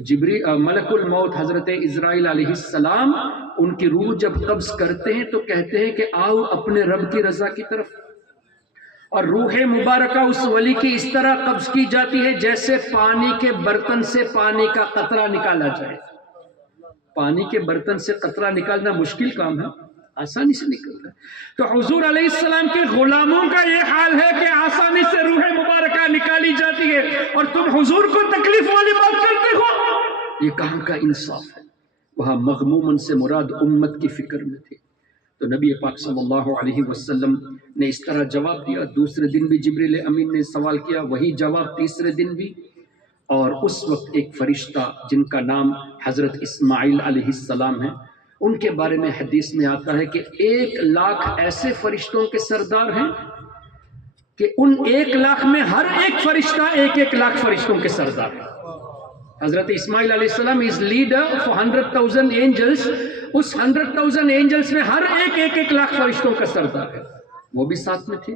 ملک الموت حضرت عزرائیل علیہ السلام ان کی روح جب قبض کرتے ہیں تو کہتے ہیں کہ آؤ اپنے رب کی رضا کی طرف. اور روح مبارکہ اس ولی کی اس طرح قبض کی جاتی ہے جیسے پانی کے برتن سے پانی کا قطرہ نکالا جائے. پانی کے برتن سے قطرہ نکالنا مشکل کام ہے، آسانی سے نکلتا ہے. تو حضور علیہ السلام کے غلاموں کا یہ حال ہے کہ آسانی سے روح مبارکہ نکالی جاتی ہے اور تم حضور کو تکلیف والی بات کرتے ہو. یہ کہاں کا انصاف ہے؟ وہاں مغمومن سے مراد امت کی فکر میں تھے. تو نبی پاک صلی اللہ علیہ وسلم نے اس طرح جواب دیا. دوسرے دن بھی جبریل امین نے سوال کیا، وہی جواب تیسرے دن بھی. اور اس وقت ایک فرشتہ جن کا نام حضرت اسماعیل علیہ السلام ہے، ان کے بارے میں حدیث میں آتا ہے کہ 1,00,000 ایسے فرشتوں کے سردار ہیں کہ ان 1,00,000 میں ہر ایک فرشتہ 1,00,000 فرشتوں کے سردار ہے. حضرت اسماعیل علیہ السلام از لیڈر آف 100,000 اینجلس. اس 100,000 اینجلس میں ہر ایک 1,00,000 فرشتوں کا سردار ہے. وہ بھی ساتھ میں تھے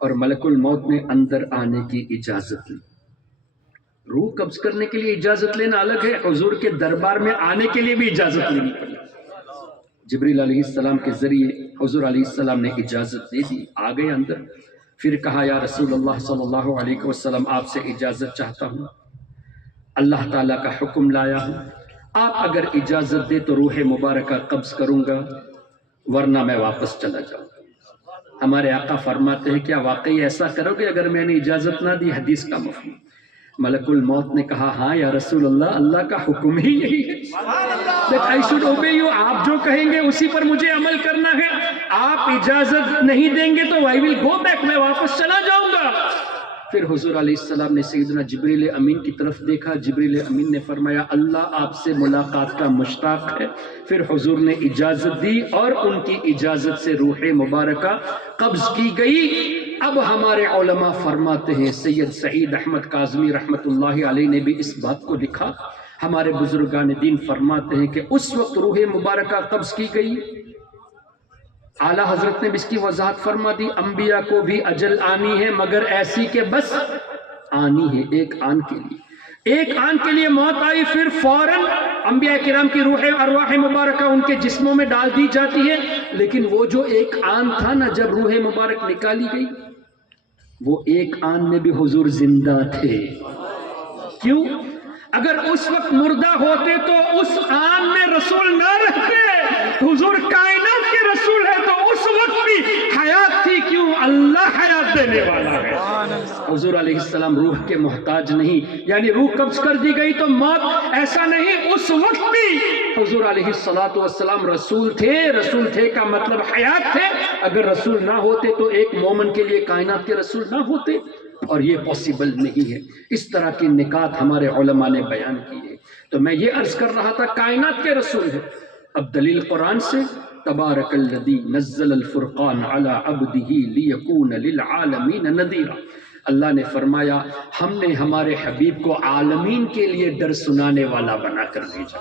اور ملک الموت نے اندر آنے کی اجازت لی. روح قبض کرنے کے لیے اجازت لینا الگ ہے، حضور کے دربار میں آنے کے لیے بھی اجازت لینی پڑی. جبریل علیہ السلام کے ذریعے حضور علیہ السلام نے اجازت دے دی، آ گئے اندر. پھر کہا یا رسول اللہ صلی اللہ علیہ وسلم، آپ سے اجازت چاہتا ہوں، اللہ تعالیٰ کا حکم لایا ہوں، آپ اگر اجازت دے تو روح مبارکہ قبض کروں گا، ورنہ میں واپس چلا جاؤں گا. ہمارے آقا فرماتے ہیں کیا واقعی ایسا کرو گے اگر میں نے اجازت نہ دی؟ حدیث کا مفہوم. ملک الموت نے کہا ہاں یا رسول اللہ، اللہ کا حکم ہی یہی ہے that I should obey you. آپ جو کہیں گے اسی پر مجھے عمل کرنا ہے. آپ اجازت نہیں دیں گے تو I will go back، میں واپس چلا جاؤں گا. پھر حضور علیہ السلام نے سیدنا جبریل امین کی طرف دیکھا. جبریل امین نے فرمایا اللہ آپ سے ملاقات کا مشتاق ہے. پھر حضور نے اجازت دی اور ان کی اجازت سے روح مبارکہ قبض کی گئی. اب ہمارے علماء فرماتے ہیں، سید سعید احمد کاظمی رحمت اللہ علیہ نے بھی اس بات کو لکھا، ہمارے بزرگان دین فرماتے ہیں کہ اس وقت روح مبارکہ قبض کی گئی. اعلیٰ حضرت نے بھی اس کی وضاحت فرما دی، انبیاء کو بھی اجل آنی ہے مگر ایسی کہ بس آنی ہے. ایک آن کے لیے موت آئی، پھر فوراً انبیاء کرام کی روح ارواح مبارکہ ان کے جسموں میں ڈال دی جاتی ہے. لیکن وہ جو ایک آن تھا نا، جب روح مبارک نکالی گئی، وہ ایک آن میں بھی حضور زندہ تھے. کیوں؟ اگر اس وقت مردہ ہوتے تو اس آن میں رسول نہ رہتے. حضور کائنات کے رسول ہے تو اس وقت بھی حیات تھی. کیوں؟ اللہ حیات دینے والا ہے. حضور علیہ السلام روح کے محتاج نہیں، یعنی روح قبض کر دی گئی تو موت، ایسا نہیں، اس وقت بھی حضور علیہ السلام رسول تھے۔ رسول تھے کا مطلب حیات تھے، اگر رسول نہ ہوتے تو ایک مومن کے لیے کائنات کے رسول نہ ہوتے، اور یہ پاسبل نہیں ہے۔ اس طرح کی نکات ہمارے علماء نے بیان کی ہے۔ تو میں یہ عرض کر رہا تھا کائنات کے رسول ہیں۔ اب دلیل قرآن سے، تبارک الذی نزل الفرقان علی عبدہ لیکون للعالمین نذیرا، اللہ نے فرمایا ہم نے ہمارے حبیب کو عالمین کے لیے ڈر سنانے والا بنا کر بھیجا۔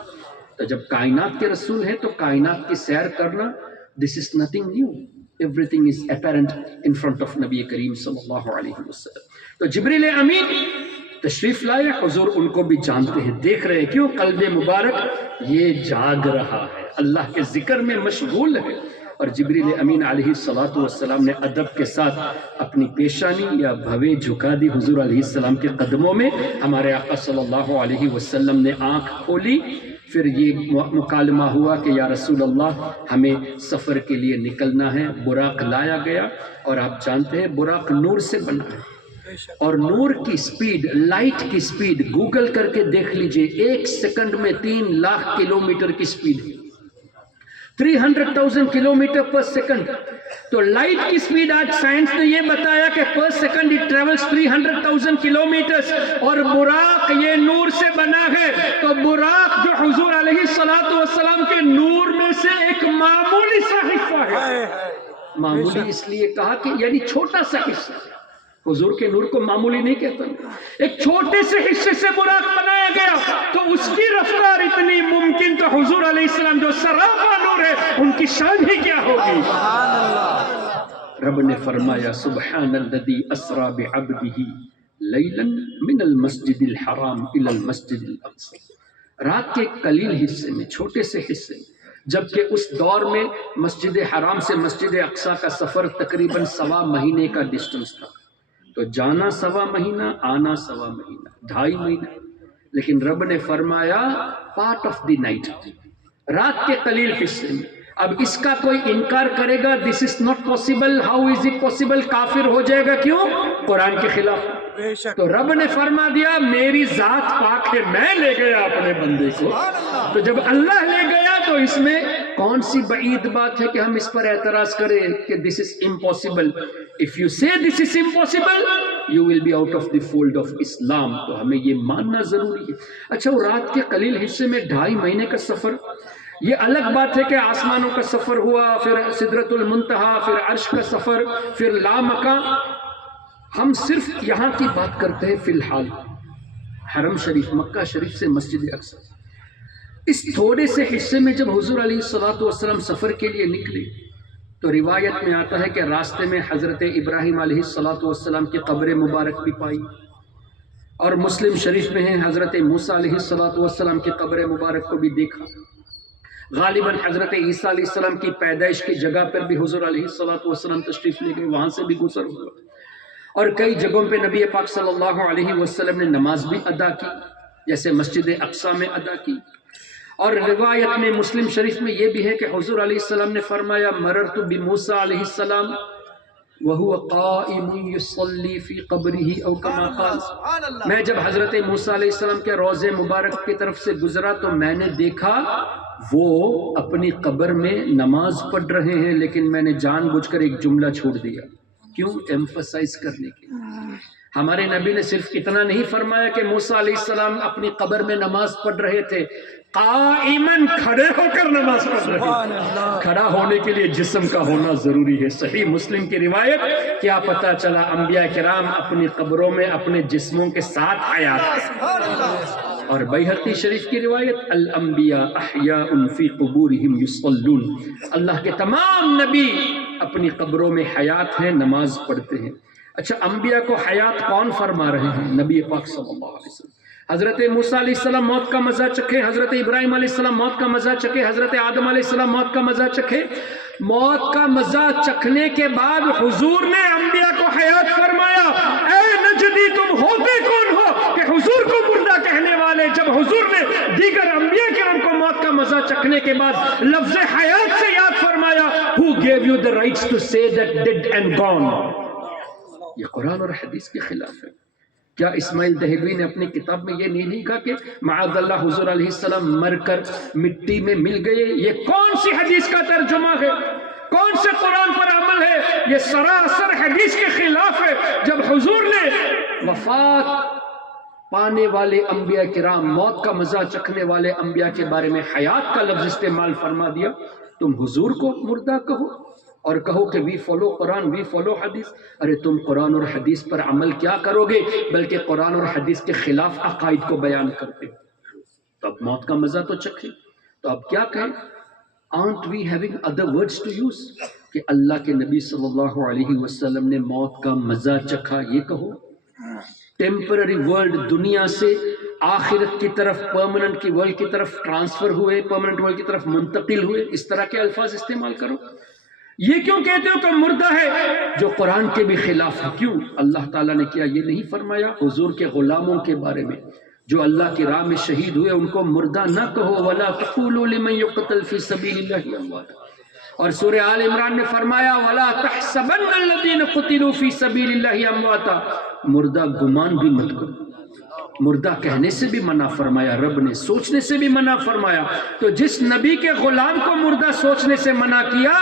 تو جب کائنات کے رسول ہیں تو کائنات کی سیر کرنا، this is nothing new, everything is apparent in front of نبی کریم صلی اللہ علیہ وسلم۔ تو جبریل امین تشریف لائے، حضور ان کو بھی جانتے ہیں، دیکھ رہے ہیں، کیوں؟ قلب مبارک یہ جاگ رہا ہے، اللہ کے ذکر میں مشغول ہے۔ اور جبریل امین علیہ السلام نے ادب کے ساتھ اپنی پیشانی یا بھویں جھکا دی حضور علیہ السلام کے قدموں میں۔ ہمارے آقا صلی اللہ علیہ وسلم نے آنکھ کھولی، پھر یہ مکالمہ ہوا کہ یا رسول اللہ ہمیں سفر کے لیے نکلنا ہے۔ براق لایا گیا، اور آپ جانتے ہیں براق نور سے بنا ہے، اور نور کی سپیڈ، لائٹ کی سپیڈ گوگل کر کے دیکھ لیجئے، 1 سیکنڈ میں 3 لاکھ کلومیٹر کی سپیڈ ہے، 300,000 کلومیٹر پر سیکنڈ۔ تو لائٹ کی سپیڈ آج سائنس نے یہ بتایا کہ per second it travels 300,000 kilometres, اور براق یہ نور سے بنا ہے۔ تو براق جو حضور علیہ السلام کے نور میں سے ایک معمولی سا حصہ ہے، معمولی اس لیے کہا کہ یعنی چھوٹا سا حصہ، حضور کے نور کو معمولی نہیں کہتا، ایک چھوٹے سے حصے سے براق بنایا گیا، تو اس کی رفتار اتنی ممکن، تو حضور علیہ السلام جو سراپا نور ہے ان کی شان ہی کیا ہوگی۔ رب نے فرمایا سبحان الذی اسری بعبدہ لیلا من المسجد الحرام الی المسجد الاقصی، رات کے قلیل حصے میں، چھوٹے سے حصے میں، جبکہ اس دور میں مسجد حرام سے مسجد اقصی کا سفر تقریباً 1.25 مہینے کا ڈسٹنس تھا، تو جانا 1.25 مہینہ، آنا 1.25 مہینہ، 2.5 مہینہ، لیکن رب نے فرمایا پارٹ آف دی نائٹ، رات کے قلیل حصے میں۔ اب اس کا کوئی انکار کرے گا this is not possible, how is it possible, کافر ہو جائے گا، کیوں؟ قرآن کے خلاف۔ تو رب نے فرما دیا میری ذات پاک ہے، میں لے گیا اپنے بندے کو۔ تو جب اللہ لے گیا تو اس میں کون سی بعید بات ہے کہ ہم اس پر اعتراض کریں کہ this is impossible? If you say this is impossible you will be out of the fold of Islam, تو ہمیں یہ ماننا ضروری ہے۔ اچھا، وہ رات کے قلیل حصے میں 2.5 مہینے کا سفر، یہ الگ بات ہے کہ آسمانوں کا سفر ہوا، پھر سدرۃ المنتہا، پھر عرش کا سفر، پھر لامکاں۔ ہم صرف یہاں کی بات کرتے ہیں فی الحال، حرم شریف، مکہ شریف سے مسجد اقصی، اس تھوڑے سے حصے میں جب حضور علیہ السلام سفر کے لیے نکلے تو روایت میں آتا ہے کہ راستے میں حضرت ابراہیم علیہ السلام کی قبر مبارک بھی پائی، اور مسلم شریف میں ہے حضرت موسیٰ علیہ السلام کی قبر مبارک کو بھی دیکھا۔ غالباً حضرت عیسیٰ علیہ السلام کی پیدائش کی جگہ پر بھی حضور علیہ السلام تشریف لے گئے، وہاں سے بھی گزر ہوا، اور کئی جگہوں پہ نبی پاک صلی اللہ علیہ وسلم نے نماز بھی ادا کی، جیسے مسجد اقصی میں ادا کی۔ اور روایت میں مسلم شریف میں یہ بھی ہے کہ حضور علیہ السلام نے فرمایا مررت بموسیٰ علیہ السلام وہو قائم یصلی فی قبرہ او کما قال، میں جب حضرت موسیٰ علیہ السلام کے روضے مبارک کی طرف سے گزرا تو میں نے دیکھا وہ اپنی قبر میں نماز پڑھ رہے ہیں، لیکن میں نے جان بوجھ کر ایک جملہ چھوڑ دیا، کیوں؟ ایمفسائز کرنے کے لیے۔ ہمارے نبی نے صرف اتنا نہیں فرمایا کہ موسیٰ علیہ السلام اپنی قبر میں نماز پڑھ رہے تھے، قائماً کھڑے ہو کر نماز پڑھ رہے تھے۔ کھڑا ہونے کے لیے جسم کا ہونا ضروری ہے۔ صحیح مسلم کی روایت، کیا پتہ چلا انبیاء کرام اپنی قبروں میں اپنے جسموں کے ساتھ حیات۔ اور بیہقی شریف کی روایت الانبیاء احیاء فی قبورہم یصلون، اللہ کے تمام نبی اپنی قبروں میں حیات ہیں، نماز پڑھتے ہیں۔ اچھا، انبیاء کو حیات کون فرما رہے ہیں؟ نبی پاک صلی اللہ علیہ وسلم۔ حضرت موسیٰ علیہ السلام موت کا مزہ چکھے، حضرت ابراہیم علیہ السلام موت کا مزہ چکھے، حضرت آدم علیہ السلام موت کا مزہ چکھے۔ موت کا مزہ چکھنے کے بعد حضور نے انبیاء کو حیات فرمایا۔ اے نجدی تم ہوتے کون ہو کہ حضور کو مردہ کہنے والے؟ جب حضور نے دیگر انبیاء کرام کو موت کا مزہ چکھنے کے بعد لفظ حیات سے یاد فرمایا، Who gave you the rights to say that dead and gone؟ یہ قرآن اور حدیث کے خلاف ہے۔ کیا اسماعیل دہلوی نے اپنی کتاب میں یہ نہیں لکھا کہ معاذ اللہ حضور علیہ السلام مر کر مٹی میں مل گئے؟ یہ کون سی حدیث کا ترجمہ ہے؟ کون سے قرآن پر عمل ہے؟ یہ سراسر حدیث کے خلاف ہے۔ جب حضور نے وفات پانے والے انبیاء کرام، موت کا مزہ چکھنے والے انبیاء کے بارے میں حیات کا لفظ استعمال فرما دیا، تم حضور کو مردہ کہو اور کہو کہ وی فالو قرآن، وی فالو حدیث۔ ارے تم قرآن اور حدیث پر عمل کیا کرو گے، بلکہ قرآن اور حدیث کے خلاف عقائد کو بیان کرتے۔ تو اب موت کا مزہ تو چکھے، تو اب کیا کہیں؟ aren't we having other words to use کہ اللہ کے نبی صلی اللہ علیہ وسلم نے موت کا مزہ چکھا، یہ کہو۔ ٹیمپرری ورلڈ، دنیا سے آخرت کی طرف، پرماننٹ کی ورلڈ کی طرف ٹرانسفر ہوئے، پرماننٹ ورلڈ کی طرف منتقل ہوئے، اس طرح کے الفاظ استعمال کرو۔ یہ کیوں کہتے ہو کہ مردہ ہے جو قرآن کے بھی خلاف ہے؟ کیوں؟ اللہ تعالیٰ نے کیا یہ نہیں فرمایا حضور کے غلاموں کے بارے میں جو اللہ کی راہ میں شہید ہوئے ان کو مردہ نہ کہو، وَلَا تَقُولُوا لِمَن يُقْتَلْ فِي سَبِيلِ اللَّهِ أَمْوَاتًا، اور سورہ آل عمران میں فرمایا وَلَا تَحْسَبَنَّ الَّذِينَ قُتِلُوا فِي سَبِيلِ اللَّهِ أَمْوَاتًا، مردہ گمان بھی مت کرو۔ مردہ کہنے سے بھی منع فرمایا رب نے، سوچنے سے بھی منع فرمایا۔ تو جس نبی کے غلام کو مردہ سوچنے سے منع کیا،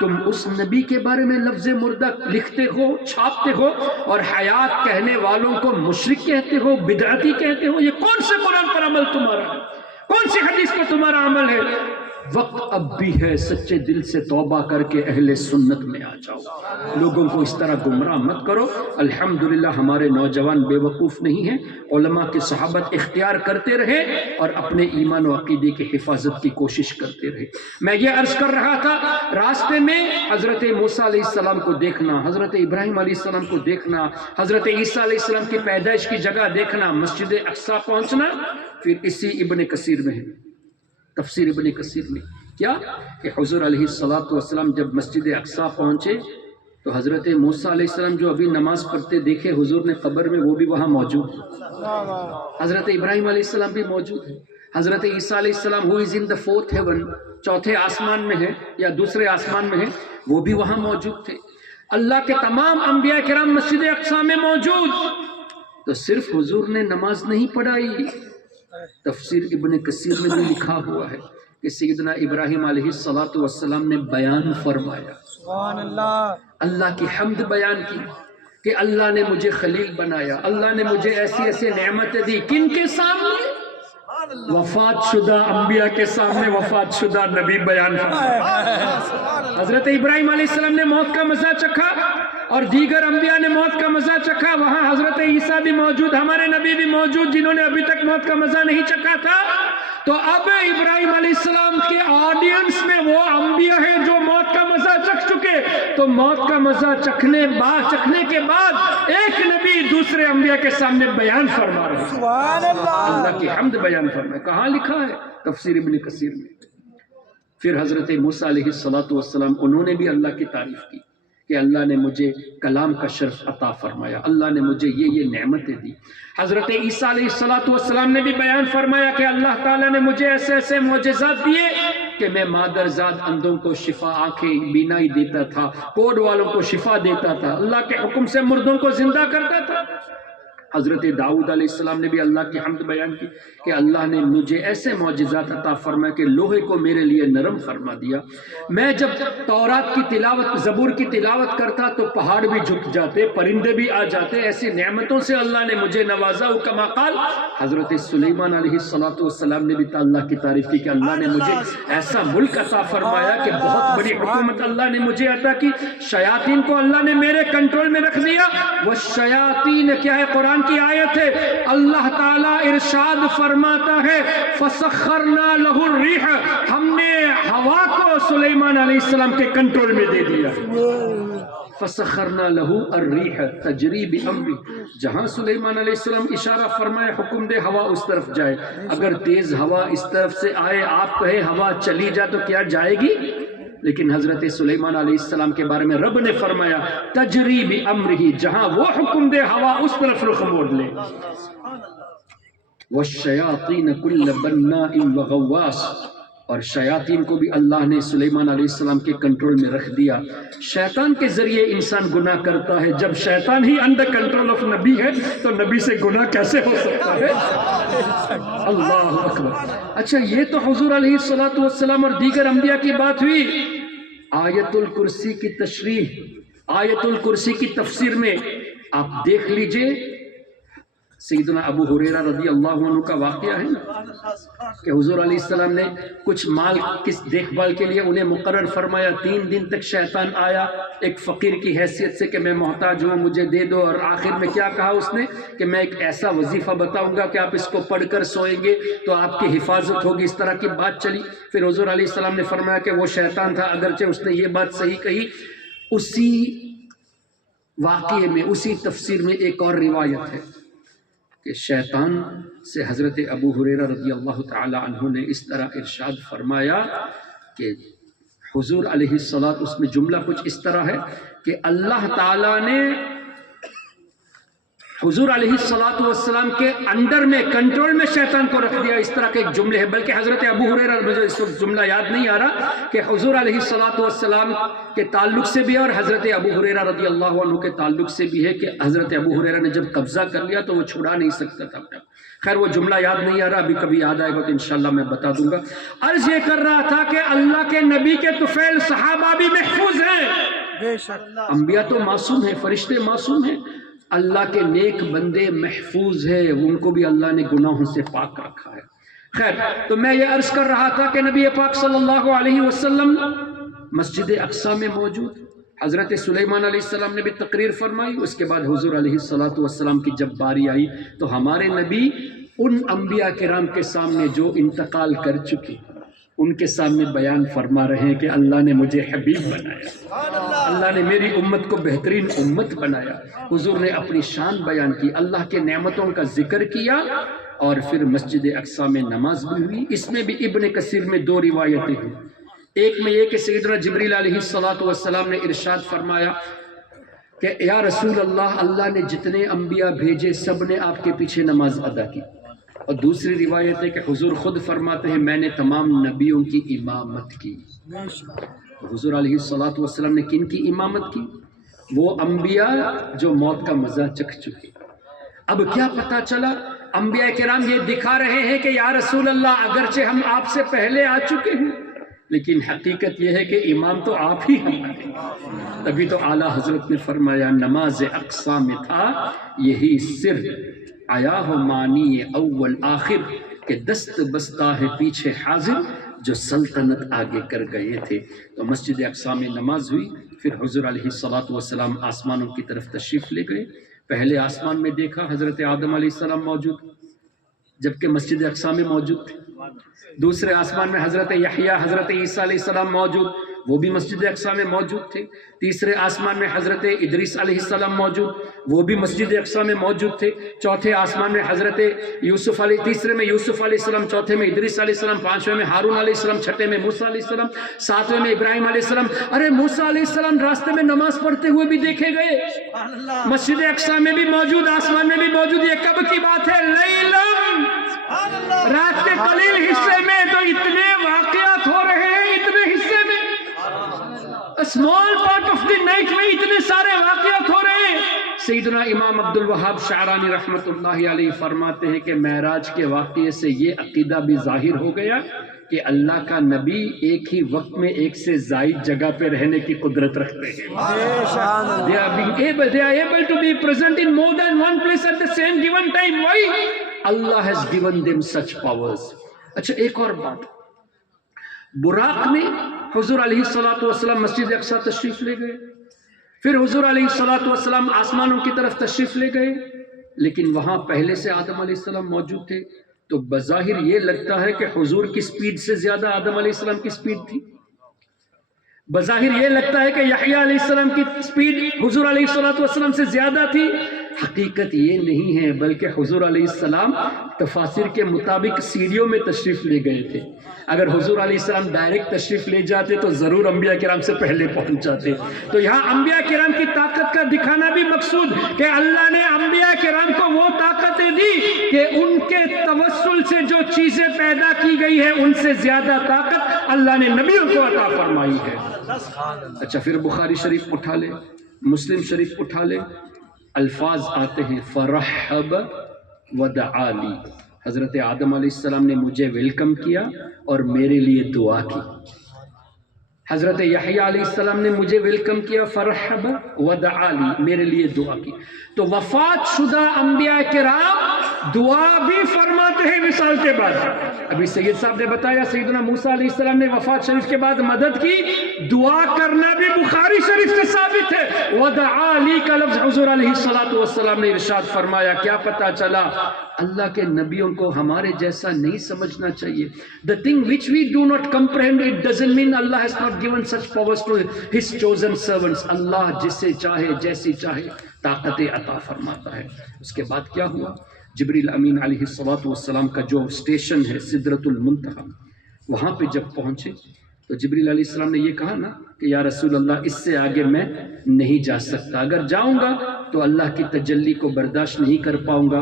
تم اس نبی کے بارے میں لفظ مردہ لکھتے ہو، چھاپتے ہو، اور حیات کہنے والوں کو مشرک کہتے ہو، بدعتی کہتے ہو۔ یہ کون سے قرآن پر عمل تمہارا ہے؟ کون سی حدیث پر تمہارا عمل ہے؟ وقت اب بھی ہے، سچے دل سے توبہ کر کے اہل سنت میں آ جاؤ، لوگوں کو اس طرح گمراہ مت کرو۔ الحمدللہ ہمارے نوجوان بے وقوف نہیں ہیں، علماء کی صحابت اختیار کرتے رہے اور اپنے ایمان و عقیدے کی حفاظت کی کوشش کرتے رہے۔ میں یہ عرض کر رہا تھا، راستے میں حضرت موسیٰ علیہ السلام کو دیکھنا، حضرت ابراہیم علیہ السلام کو دیکھنا، حضرت عیسیٰ علیہ السلام کی پیدائش کی جگہ دیکھنا، مسجد اقصیٰ پہنچنا، پھر اسی ابن کثیر میں ہے، تفسیر ابن کثیر میں کیا کہ حضور علیہ السلام جب مسجد اقصیٰ پہنچے تو حضرت موسیٰ علیہ السلام جو ابھی نماز پڑھتے دیکھے حضور نے قبر میں، وہ بھی وہاں موجود ہے۔ حضرت ابراہیم علیہ السلام بھی موجود ہے۔ حضرت عیسیٰ علیہ السلام who is in the fourth heaven، چوتھے آسمان میں ہے یا دوسرے آسمان میں ہے، وہ بھی وہاں موجود تھے۔ اللہ کے تمام انبیاء کرام مسجد اقصیٰ میں موجود، تو صرف حضور نے نماز نہیں پڑھائی۔ تفسیر ابن کثیر میں بھی لکھا ہوا ہے کہ سیدنا ابراہیم علیہ السلام نے بیان فرمایا، سبحان اللہ، اللہ کی حمد بیان کی کہ اللہ نے مجھے خلیل بنایا، اللہ نے مجھے ایسی ایسی نعمتیں دی۔ کن کے سامنے؟ وفات شدہ انبیاء کے سامنے وفات شدہ نبی بیان فرمایا۔ حضرت ابراہیم علیہ السلام نے موت کا مزہ چکھا اور دیگر انبیاء نے موت کا مزہ چکھا، وہاں حضرت عیسیٰ بھی موجود، ہمارے نبی بھی موجود جنہوں نے ابھی تک موت کا مزہ نہیں چکھا تھا۔ تو اب ابراہیم علیہ السلام کے آڈینس میں وہ انبیاء ہیں جو موت کا مزہ چکھ چکے، تو موت کا مزہ چکھنے کے بعد ایک نبی دوسرے انبیاء کے سامنے بیان فرما رہے ہیں، سبحان اللہ، اللہ کی حمد بیان فرما۔ کہاں لکھا ہے؟ تفسیر ابن کثیر میں۔ پھر حضرت موسیٰ علیہ السلام انہوں نے بھی اللہ کی تعریف کی کہ اللہ نے مجھے کلام کا شرف عطا فرمایا، اللہ نے مجھے یہ نعمتیں دی۔ حضرت عیسیٰ علیہ السلام نے بھی بیان فرمایا کہ اللہ تعالیٰ نے مجھے ایسے ایسے معجزات دیے کہ میں مادرزاد اندھوں کو شفا، آنکھیں بینائی دیتا تھا، کوڑ والوں کو شفا دیتا تھا، اللہ کے حکم سے مردوں کو زندہ کرتا تھا۔ حضرت داؤد علیہ السلام نے بھی اللہ کی حمد بیان کی کہ اللہ نے مجھے ایسے معجزات عطا فرمایا کہ لوہے کو میرے لیے نرم فرما دیا۔ میں جب تورات کی تلاوت، زبور کی تلاوت کرتا تو پہاڑ بھی جھک جاتے، پرندے بھی آ جاتے، ایسی نعمتوں سے اللہ نے مجھے نوازا۔ کما قال، حضرت سلیمان علیہ السلام نے بھی اللہ کی تعریف کی کہ اللہ نے مجھے ایسا ملک عطا فرمایا کہ بہت بڑی حکومت اللہ نے مجھے عطا کی، شیاطین کو اللہ نے میرے کنٹرول میں رکھ دیا۔ والشیاطین کیا ہے؟ قرآن کی آیت ہے، اللہ تعالیٰ ارشاد فرماتا ہے فَسَخَّرْنَا لَهُ الرِّيحَ، ہم نے ہوا کو سلیمان علیہ السلام کے کنٹرول میں دے دیا۔ فَسَخَّرْنَا لَهُ الرِّيحَ تَجْرِي بِأَمْرِهِ، جہاں سلیمان علیہ السلام اشارہ فرمائے حکم دے ہوا اس طرف جائے، اگر تیز ہوا اس طرف سے آئے، آپ کہے ہوا چلی جا تو کیا جائے گی؟ لیکن حضرت سلیمان علیہ السلام کے بارے میں رب نے فرمایا تجری بامرہ، جہاں وہ حکم دے ہوا اس طرف رخ موڑ لے۔ والشیاطین کل بناء وغواص، اور شیاطین کو بھی اللہ نے سلیمان علیہ السلام کے کنٹرول میں رکھ دیا. شیطان کے ذریعے انسان گناہ کرتا ہے. جب شیطان ہی انڈر کنٹرول آف نبی ہے تو نبی سے گناہ کیسے ہو سکتا ہے؟ اللہ اکبر. اچھا، یہ تو حضور علیہ الصلوۃ والسلام اور دیگر انبیاء کی بات ہوئی. آیت الکرسی کی تشریح، آیت الکرسی کی تفسیر میں آپ دیکھ لیجئے. سیدنا ابو ہریرہ رضی اللہ عنہ کا واقعہ ہے کہ حضور علیہ السلام نے کچھ مال کس دیکھ بھال کے لیے انہیں مقرر فرمایا. 3 دن تک شیطان آیا ایک فقیر کی حیثیت سے کہ میں محتاج ہوں، مجھے دے دو. اور آخر میں کیا کہا اس نے کہ میں ایک ایسا وظیفہ بتاؤں گا کہ آپ اس کو پڑھ کر سوئیں گے تو آپ کی حفاظت ہوگی. اس طرح کی بات چلی. پھر حضور علیہ السلام نے فرمایا کہ وہ شیطان تھا، اگرچہ اس نے یہ بات صحیح کہی. اسی واقعے میں، اسی تفسیر میں ایک اور روایت ہے کہ شیطان سے حضرت ابو ہریرہ رضی اللہ تعالی عنہ نے اس طرح ارشاد فرمایا کہ حضور علیہ الصلوۃ، اس میں جملہ کچھ اس طرح ہے کہ اللہ تعالیٰ نے حضور علیہ الصلوۃ والسلام کے انڈر میں، کنٹرول میں شیطان کو رکھ دیا. اس طرح کے ایک جملے ہیں. بلکہ حضرت ابو ہریرہ، مجھے اس وقت جملہ یاد نہیں آ رہا، کہ حضور علیہ الصلوۃ والسلام کے تعلق سے بھی ہے اور حضرت ابو ہریرہ رضی اللہ عنہ کے تعلق سے بھی ہے کہ حضرت ابو ہریرہ نے جب قبضہ کر لیا تو وہ چھڑا نہیں سکتا تھا. خیر وہ جملہ یاد نہیں آ رہا، ابھی کبھی یاد آئے گا تو انشاءاللہ میں بتا دوں گا. عرض یہ کر رہا تھا کہ اللہ کے نبی کے طفیل صحابہ بھی محفوظ ہیں. بے شک. انبیاء تو معصوم ہیں، فرشتے معصوم ہیں، اللہ کے نیک بندے محفوظ ہیں، ان کو بھی اللہ نے گناہوں سے پاک رکھا ہے. خیر، تو میں یہ عرض کر رہا تھا کہ نبی پاک صلی اللہ علیہ وسلم مسجد اقصی میں موجود. حضرت سلیمان علیہ السلام نے بھی تقریر فرمائی. اس کے بعد حضور علیہ الصلوۃ والسلام کی جب باری آئی تو ہمارے نبی ان انبیاء کرام کے سامنے جو انتقال کر چکے، ان کے سامنے بیان فرما رہے ہیں کہ اللہ نے مجھے حبیب بنایا، اللہ نے میری امت کو بہترین امت بنایا. حضور نے اپنی شان بیان کی، اللہ کے نعمتوں کا ذکر کیا، اور پھر مسجد اقصی میں نماز بھی ہوئی. اس میں بھی ابن کثیر میں 2 روایتیں ہیں. ایک میں یہ کہ سیدنا جبریل علیہ الصلوۃ والسلام نے ارشاد فرمایا کہ یا رسول اللہ، اللہ نے جتنے انبیاء بھیجے سب نے آپ کے پیچھے نماز ادا کی. اور دوسری روایت ہے کہ حضور خود فرماتے ہیں میں نے تمام نبیوں کی امامت کی. حضور علیہ الصلوۃ والسلام نے کن کی امامت کی؟ وہ انبیاء جو موت کا مزہ چکھ چکے. اب کیا پتا چلا؟ انبیاء کرام یہ دکھا رہے ہیں کہ یا رسول اللہ، اگرچہ ہم آپ سے پہلے آ چکے ہیں لیکن حقیقت یہ ہے کہ امام تو آپ ہی ہمارے. تبھی تو اعلیٰ حضرت نے فرمایا نماز اقصی میں تھا یہی سر، آیا ہو معنی اول آخر، کہ دست بستہ ہے پیچھے حاضر جو سلطنت آگے کر گئے تھے. تو مسجد اقصی میں نماز ہوئی. پھر حضور علیہ الصلوۃ والسلام آسمانوں کی طرف تشریف لے گئے. پہلے آسمان میں دیکھا حضرت آدم علیہ السلام موجود جبکہ مسجد اقصی میں موجود تھے. دوسرے آسمان میں حضرت یحییٰ حضرت عیسیٰ علیہ السلام موجود، وہ بھی مسجد اقصی میں موجود تھے. تیسرے آسمان میں حضرت ادریس علیہ السلام موجود، وہ بھی مسجد اقصی میں موجود تھے. چوتھے آسمان میں حضرت یوسف علیہ، تیسرے میں یوسف علیہ السلام، چوتھے میں ادریس علیہ السلام، پانچویں میں ہارون علیہ السلام، چھٹے میں موسیٰ علیہ السلام، ساتویں میں ابراہیم علیہ السلام. ارے موسیٰ علیہ السلام راستے میں نماز پڑھتے ہوئے بھی دیکھے گئے. مسجد اقصی میں بھی موجود، آسمان میں بھی موجود. یہ کب کی بات ہے؟ لیلم، رات کے قلیل حصے میں تو اتنے واقعات ہو رہے ہیں، اتنے حصے میں، small part of the night میں اتنے سارے واقعات ہو رہے ہیں. سیدنا امام عبد الوہاب شعرانی رحمت اللہ علیہ فرماتے ہیں کہ معراج کے واقعے سے یہ عقیدہ بھی ظاہر ہو گیا کہ اللہ کا نبی ایک ہی وقت میں ایک سے زائد جگہ پہ رہنے کی قدرت رکھتے ہیں. They are able to be present in more than one place at the same given time. Why? Allah has given them such powers. اچھا ایک اور بات، براق میں حضور علیہ الصلوۃ والسلام مسجد اقصی تشریف لے گئے. پھر حضور علیہ الصلوۃ والسلام آسمانوں کی طرف تشریف لے گئے، لیکن وہاں پہلے سے آدم علیہ السلام موجود تھے. تو بظاہر یہ لگتا ہے کہ حضور کی سپیڈ سے زیادہ آدم علیہ السلام کی سپیڈ تھی. بظاہر یہ لگتا ہے کہ یحییٰ علیہ السلام کی سپیڈ حضور علیہ الصلوۃ والسلام سے زیادہ تھی. حقیقت یہ نہیں ہے، بلکہ حضور علیہ السلام تفاسیر کے مطابق سیڑھیوں میں تشریف لے گئے تھے. اگر حضور علیہ السلام ڈائریکٹ تشریف لے جاتے تو ضرور انبیاء کرام سے پہلے پہنچ جاتے. تو یہاں انبیاء کرام کی طاقت کا دکھانا بھی مقصود کہ اللہ نے انبیاء کرام کو وہ طاقتیں دی کہ ان کے توسل سے جو چیزیں پیدا کی گئی ہے ان سے زیادہ طاقت اللہ نے نبیوں کو عطا فرمائی ہے۔ اچھا پھر بخاری شریف اٹھا لے، مسلم شریف اٹھا لے، الفاظ آتے ہیں فرحب ودعا لی، حضرت آدم علیہ السلام نے مجھے ویلکم کیا اور میرے لیے دعا کی، حضرت یحییٰ علیہ السلام نے مجھے ویلکم کیا، فرحب ودعا لی، میرے لیے دعا کی۔ تو وفات شدہ انبیاء کرام دعا بھی فرماتے ہیں وصال کے بعد۔ ابھی سید صاحب نے بتایا سیدنا موسیٰ علیہ السلام نے وفات شریف کے بعد مدد کی، دعا کرنا بھی بخاری شریف سے ثابت ہے۔ ودعا لی کا لفظ حضور علیہ السلام نے ارشاد فرمایا۔ کیا پتا چلا اللہ کے نبیوں کو ہمارے جیسا نہیں سمجھنا چاہیے۔ The thing which we do not comprehend, it doesn't mean Allah has not given such powers to His chosen servants. اللہ جسے چاہے جیسی چاہے طاقت عطا فرماتا ہے۔ اس کے بعد کیا ہوا؟ جبریل امین علیہ السلام کا جو اسٹیشن ہے سدرۃ المنتہا، وہاں پہ جب پہنچے تو جبریل علیہ السلام نے یہ کہا نا کہ یا رسول اللہ اس سے آگے میں نہیں جا سکتا، اگر جاؤں گا تو اللہ کی تجلی کو برداشت نہیں کر پاؤں گا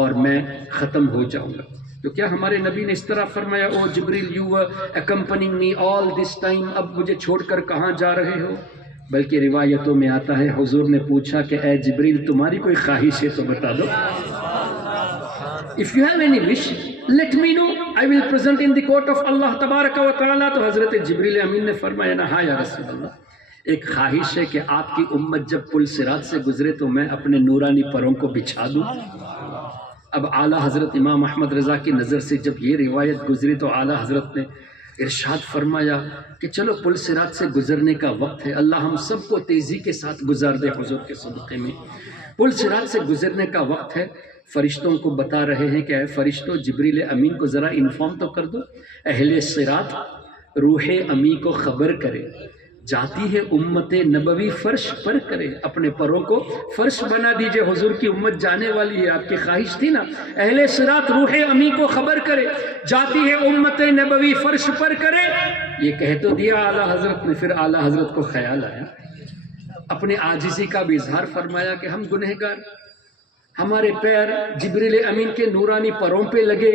اور میں ختم ہو جاؤں گا۔ تو کیا ہمارے نبی نے اس طرح فرمایا او جبریل you were اکمپننگ me all this time, اب مجھے چھوڑ کر کہاں جا رہے ہو؟ بلکہ روایتوں میں آتا ہے حضور نے پوچھا کہ اے جبریل تمہاری کوئی خواہش ہے تو بتا دو۔ If you have any wish, let me know. I will present in the court of Allah تبارک و تعالیٰ۔ تو حضرت جبریل امین نے فرمایا نا ہاں یا رسول اللہ، ایک خواہش ہے کہ آپ کی امت جب پل صراط سے گزرے تو میں اپنے نورانی پروں کو بچھا دوں۔ اب اعلیٰ حضرت امام احمد رضا کی نظر سے جب یہ روایت گزری تو اعلیٰ حضرت نے ارشاد فرمایا کہ چلو پل صراط سے گزرنے کا وقت ہے، اللہ ہم سب کو تیزی کے ساتھ گزار دے حضور کے صدقے میں۔ پل صراط سے گزرنے کا وقت ہے، فرشتوں کو بتا رہے ہیں کہ اے فرشتوں جبریل امین کو ذرا انفارم تو کر دو، اہل صراط روح امی کو خبر کرے، جاتی ہے امت نبوی فرش پر کرے، اپنے پروں کو فرش بنا دیجئے، حضور کی امت جانے والی ہے، آپ کی خواہش تھی نا اہل صراط روح امی کو خبر کرے، جاتی ہے امت نبوی فرش پر کرے۔ یہ کہہ تو دیا اعلیٰ حضرت نے، پھر اعلیٰ حضرت کو خیال آیا، اپنے عاجزی کا بھی اظہار فرمایا کہ ہم گنہگار، ہمارے پیر جبریل امین کے نورانی پروں پہ لگے،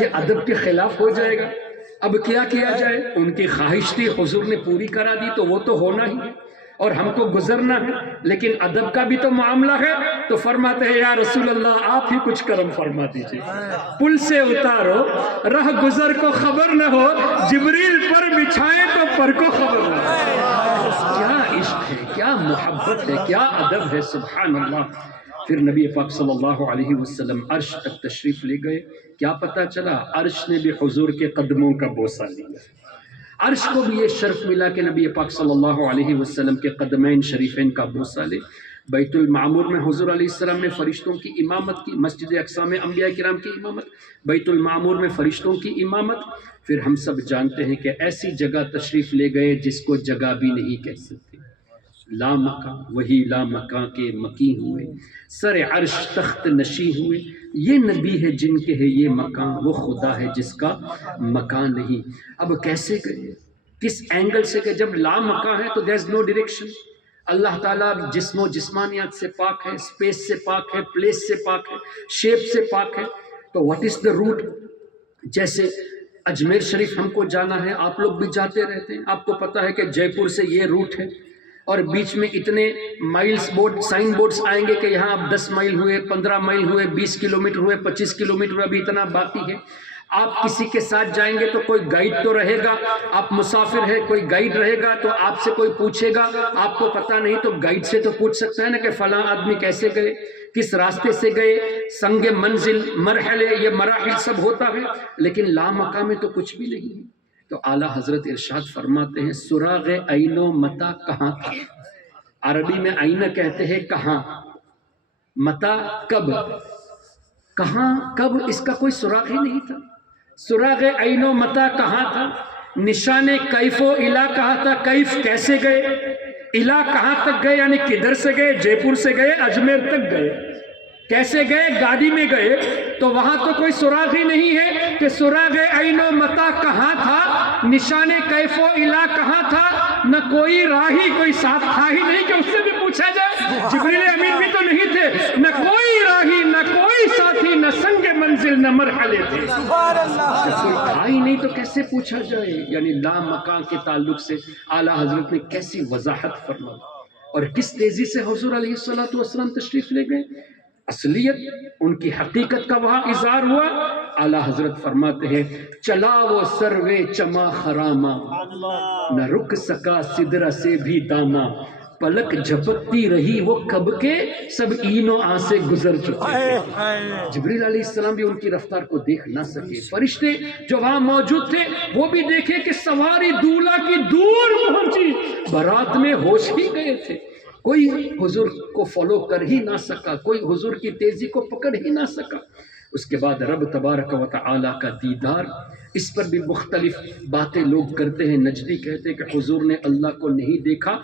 یہ ادب کے خلاف ہو جائے گا، اب کیا کیا جائے؟ ان کی خواہش تھی حضور نے پوری کرا دی تو وہ تو ہونا ہی ہے اور ہم کو گزرنا ہے، لیکن ادب کا بھی تو معاملہ ہے۔ تو فرماتے ہیں یا رسول اللہ آپ ہی کچھ کرم فرما دیجئے، پل سے اتارو رہ گزر کو خبر نہ ہو، جبریل پر بچھائیں تو پر کو خبر نہ ہو۔ کیا عشق ہے، کیا محبت ہے، کیا ادب ہے، سبحان اللہ۔ پھر نبی پاک صلی اللہ علیہ وسلم عرش تک تشریف لے گئے، کیا پتہ چلا عرش نے بھی حضور کے قدموں کا بوسہ لیا، عرش کو بھی یہ شرف ملا کہ نبی پاک صلی اللہ علیہ وسلم کے قدمین شریفین کا بوسہ لے۔ بیت المعمور میں حضور علیہ السلام نے فرشتوں کی امامت کی، مسجد اقصی میں انبیاء کرام کی امامت، بیت المعمور میں فرشتوں کی امامت۔ پھر ہم سب جانتے ہیں کہ ایسی جگہ تشریف لے گئے جس کو جگہ بھی نہیں کہہ سکتے، لا مکان، وہی لا مکان کے مکی ہوئے، سر عرش تخت نشی ہوئے، یہ نبی ہے جن کے ہے یہ مکان، وہ خدا ہے جس کا مکان نہیں۔ اب کیسے گئے، کس اینگل سے گئے؟ جب لا مکان ہے تو there is no direction۔ اللہ تعالیٰ جسم و جسمانیات سے پاک ہے، اسپیس سے پاک ہے، پلیس سے پاک ہے، شیپ سے پاک ہے، تو what is the route؟ جیسے اجمیر شریف ہم کو جانا ہے، آپ لوگ بھی جاتے رہتے ہیں، آپ کو پتہ ہے کہ جے پور سے یہ روٹ ہے اور بیچ میں اتنے مائلز بورڈ سائن بورڈز آئیں گے کہ یہاں اب 10 مائل ہوئے، 15 مائل ہوئے، 20 کلومیٹر ہوئے، 25 کلومیٹر ہوئے، ابھی اتنا باقی ہے۔ آپ کسی کے ساتھ جائیں گے تو کوئی گائیڈ تو رہے گا، آپ مسافر ہے کوئی گائیڈ رہے گا تو آپ سے کوئی پوچھے گا، آپ کو پتہ نہیں تو گائیڈ سے تو پوچھ سکتا ہے نا کہ فلاں آدمی کیسے گئے، کس راستے سے گئے، سنگ منزل، مرحلے، یہ مراحل سب ہوتا ہے، لیکن لا مکان میں تو کچھ بھی نہیں ہے۔ تو اعلیٰ حضرت ارشاد فرماتے ہیں سراغ عین و متا کہاں تھا؟ عربی میں آئینہ کہتے ہیں کہاں، متا کب، کہاں کب، اس کا کوئی سراغ ہی نہیں تھا۔ سراغ عین و متا کہاں تھا؟ نشان کیف و الا کہاں تھا؟ کیف کیسے گئے، الا کہاں تک گئے یعنی کدھر سے گئے؟ جے پور سے گئے، اجمیر تک گئے، کیسے گئے؟ گاڑی میں گئے، تو وہاں تو کوئی سراغ ہی نہیں ہے کہ سراغ عین و متا کہاں تھا، نشان کیف و الا کہاں تھا، نہ کوئی راہی، کوئی ساتھ تھا ہی نہیں کہ اس سے بھی پوچھا جائے، جبریل امین بھی تو نہیں تھے، نہ کوئی راہی، نہ کوئی ساتھی، نہ سنگ منزل، نہ مرحلہ۔ مرحلے تھے. سبحان اللہ. جب کوئی تھا ہی نہیں تو کیسے پوچھا جائے؟ یعنی لا مکان کے تعلق سے اعلیٰ حضرت نے کیسی وضاحت فرمائی اور کس تیزی سے حضور علیہ الصلوۃ والسلام تشریف لے گئے. اصلیت ان کی حقیقت کا وہاں اظہار ہوا. اعلیٰ حضرت فرماتے ہیں چلا وہ سروے چما خراما نہ رک سکا سدرا سے بھی داما پلک جھپکتی رہی وہ کب کے سب این و آ سے گزر چکے تھے. جبریل علیہ السلام بھی ان کی رفتار کو دیکھ نہ سکے. فرشتے جو وہاں موجود تھے وہ بھی دیکھے کہ سواری دولہا کی دور پہنچی، بارات میں ہوش ہی گئے تھے. کوئی حضور کو فالو کر ہی نہ سکا، کوئی حضور کی تیزی کو پکڑ ہی نہ سکا. اس کے بعد رب تبارک و تعالی کا دیدار. اس پر بھی مختلف باتیں لوگ کرتے ہیں. نجدی کہتے ہیں کہ حضور نے اللہ کو نہیں دیکھا،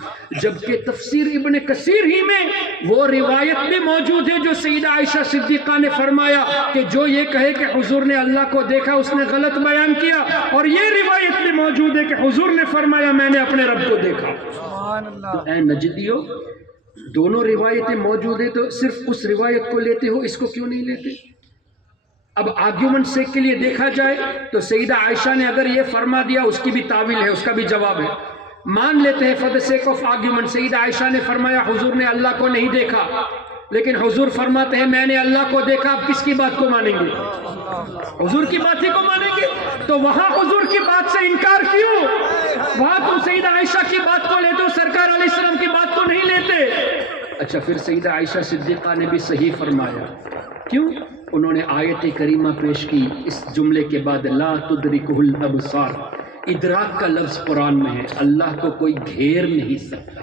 جبکہ تفسیر ابن کثیر ہی میں وہ روایت بھی موجود ہے جو سیدہ عائشہ صدیقہ نے فرمایا کہ جو یہ کہے کہ حضور نے اللہ کو دیکھا اس نے غلط بیان کیا. اور یہ روایت بھی موجود ہے کہ حضور نے فرمایا میں نے اپنے رب کو دیکھا. سبحان اللہ. تو اے نجدیو، دونوں روایتیں موجود ہیں تو صرف اس روایت کو لیتے ہو، اس کو کیوں نہیں لیتے؟ اب آرگیومنٹ سے کے لیے دیکھا جائے تو سیدہ عائشہ نے اگر یہ فرما دیا اس کی بھی تعویل ہے، اس کا بھی جواب ہے. مان لیتے ہیں for the sake of argument Syeda Aisha نے فرمایا حضور نے اللہ کو نہیں دیکھا، لیکن حضور فرماتے ہیں میں نے اللہ کو دیکھا. اب کس کی بات کو مانیں گے؟ حضور کی بات ہی کو مانیں گے. تو وہاں حضور کی بات سے انکار کیوں؟ وہاں تم سیدہ عائشہ کی بات کو لیتے ہو، سرکار علیہ السلام کی بات کو نہیں لیتے. اچھا، پھر سیدہ عائشہ صدیقہ نے بھی صحیح فرمایا. کیوں؟ انہوں نے آیت کریمہ پیش کی اس جملے کے بعد لا تدرکہ الابصار. ادراک کا لفظ قرآن میں ہے. اللہ کو کوئی گھیر نہیں سکتا.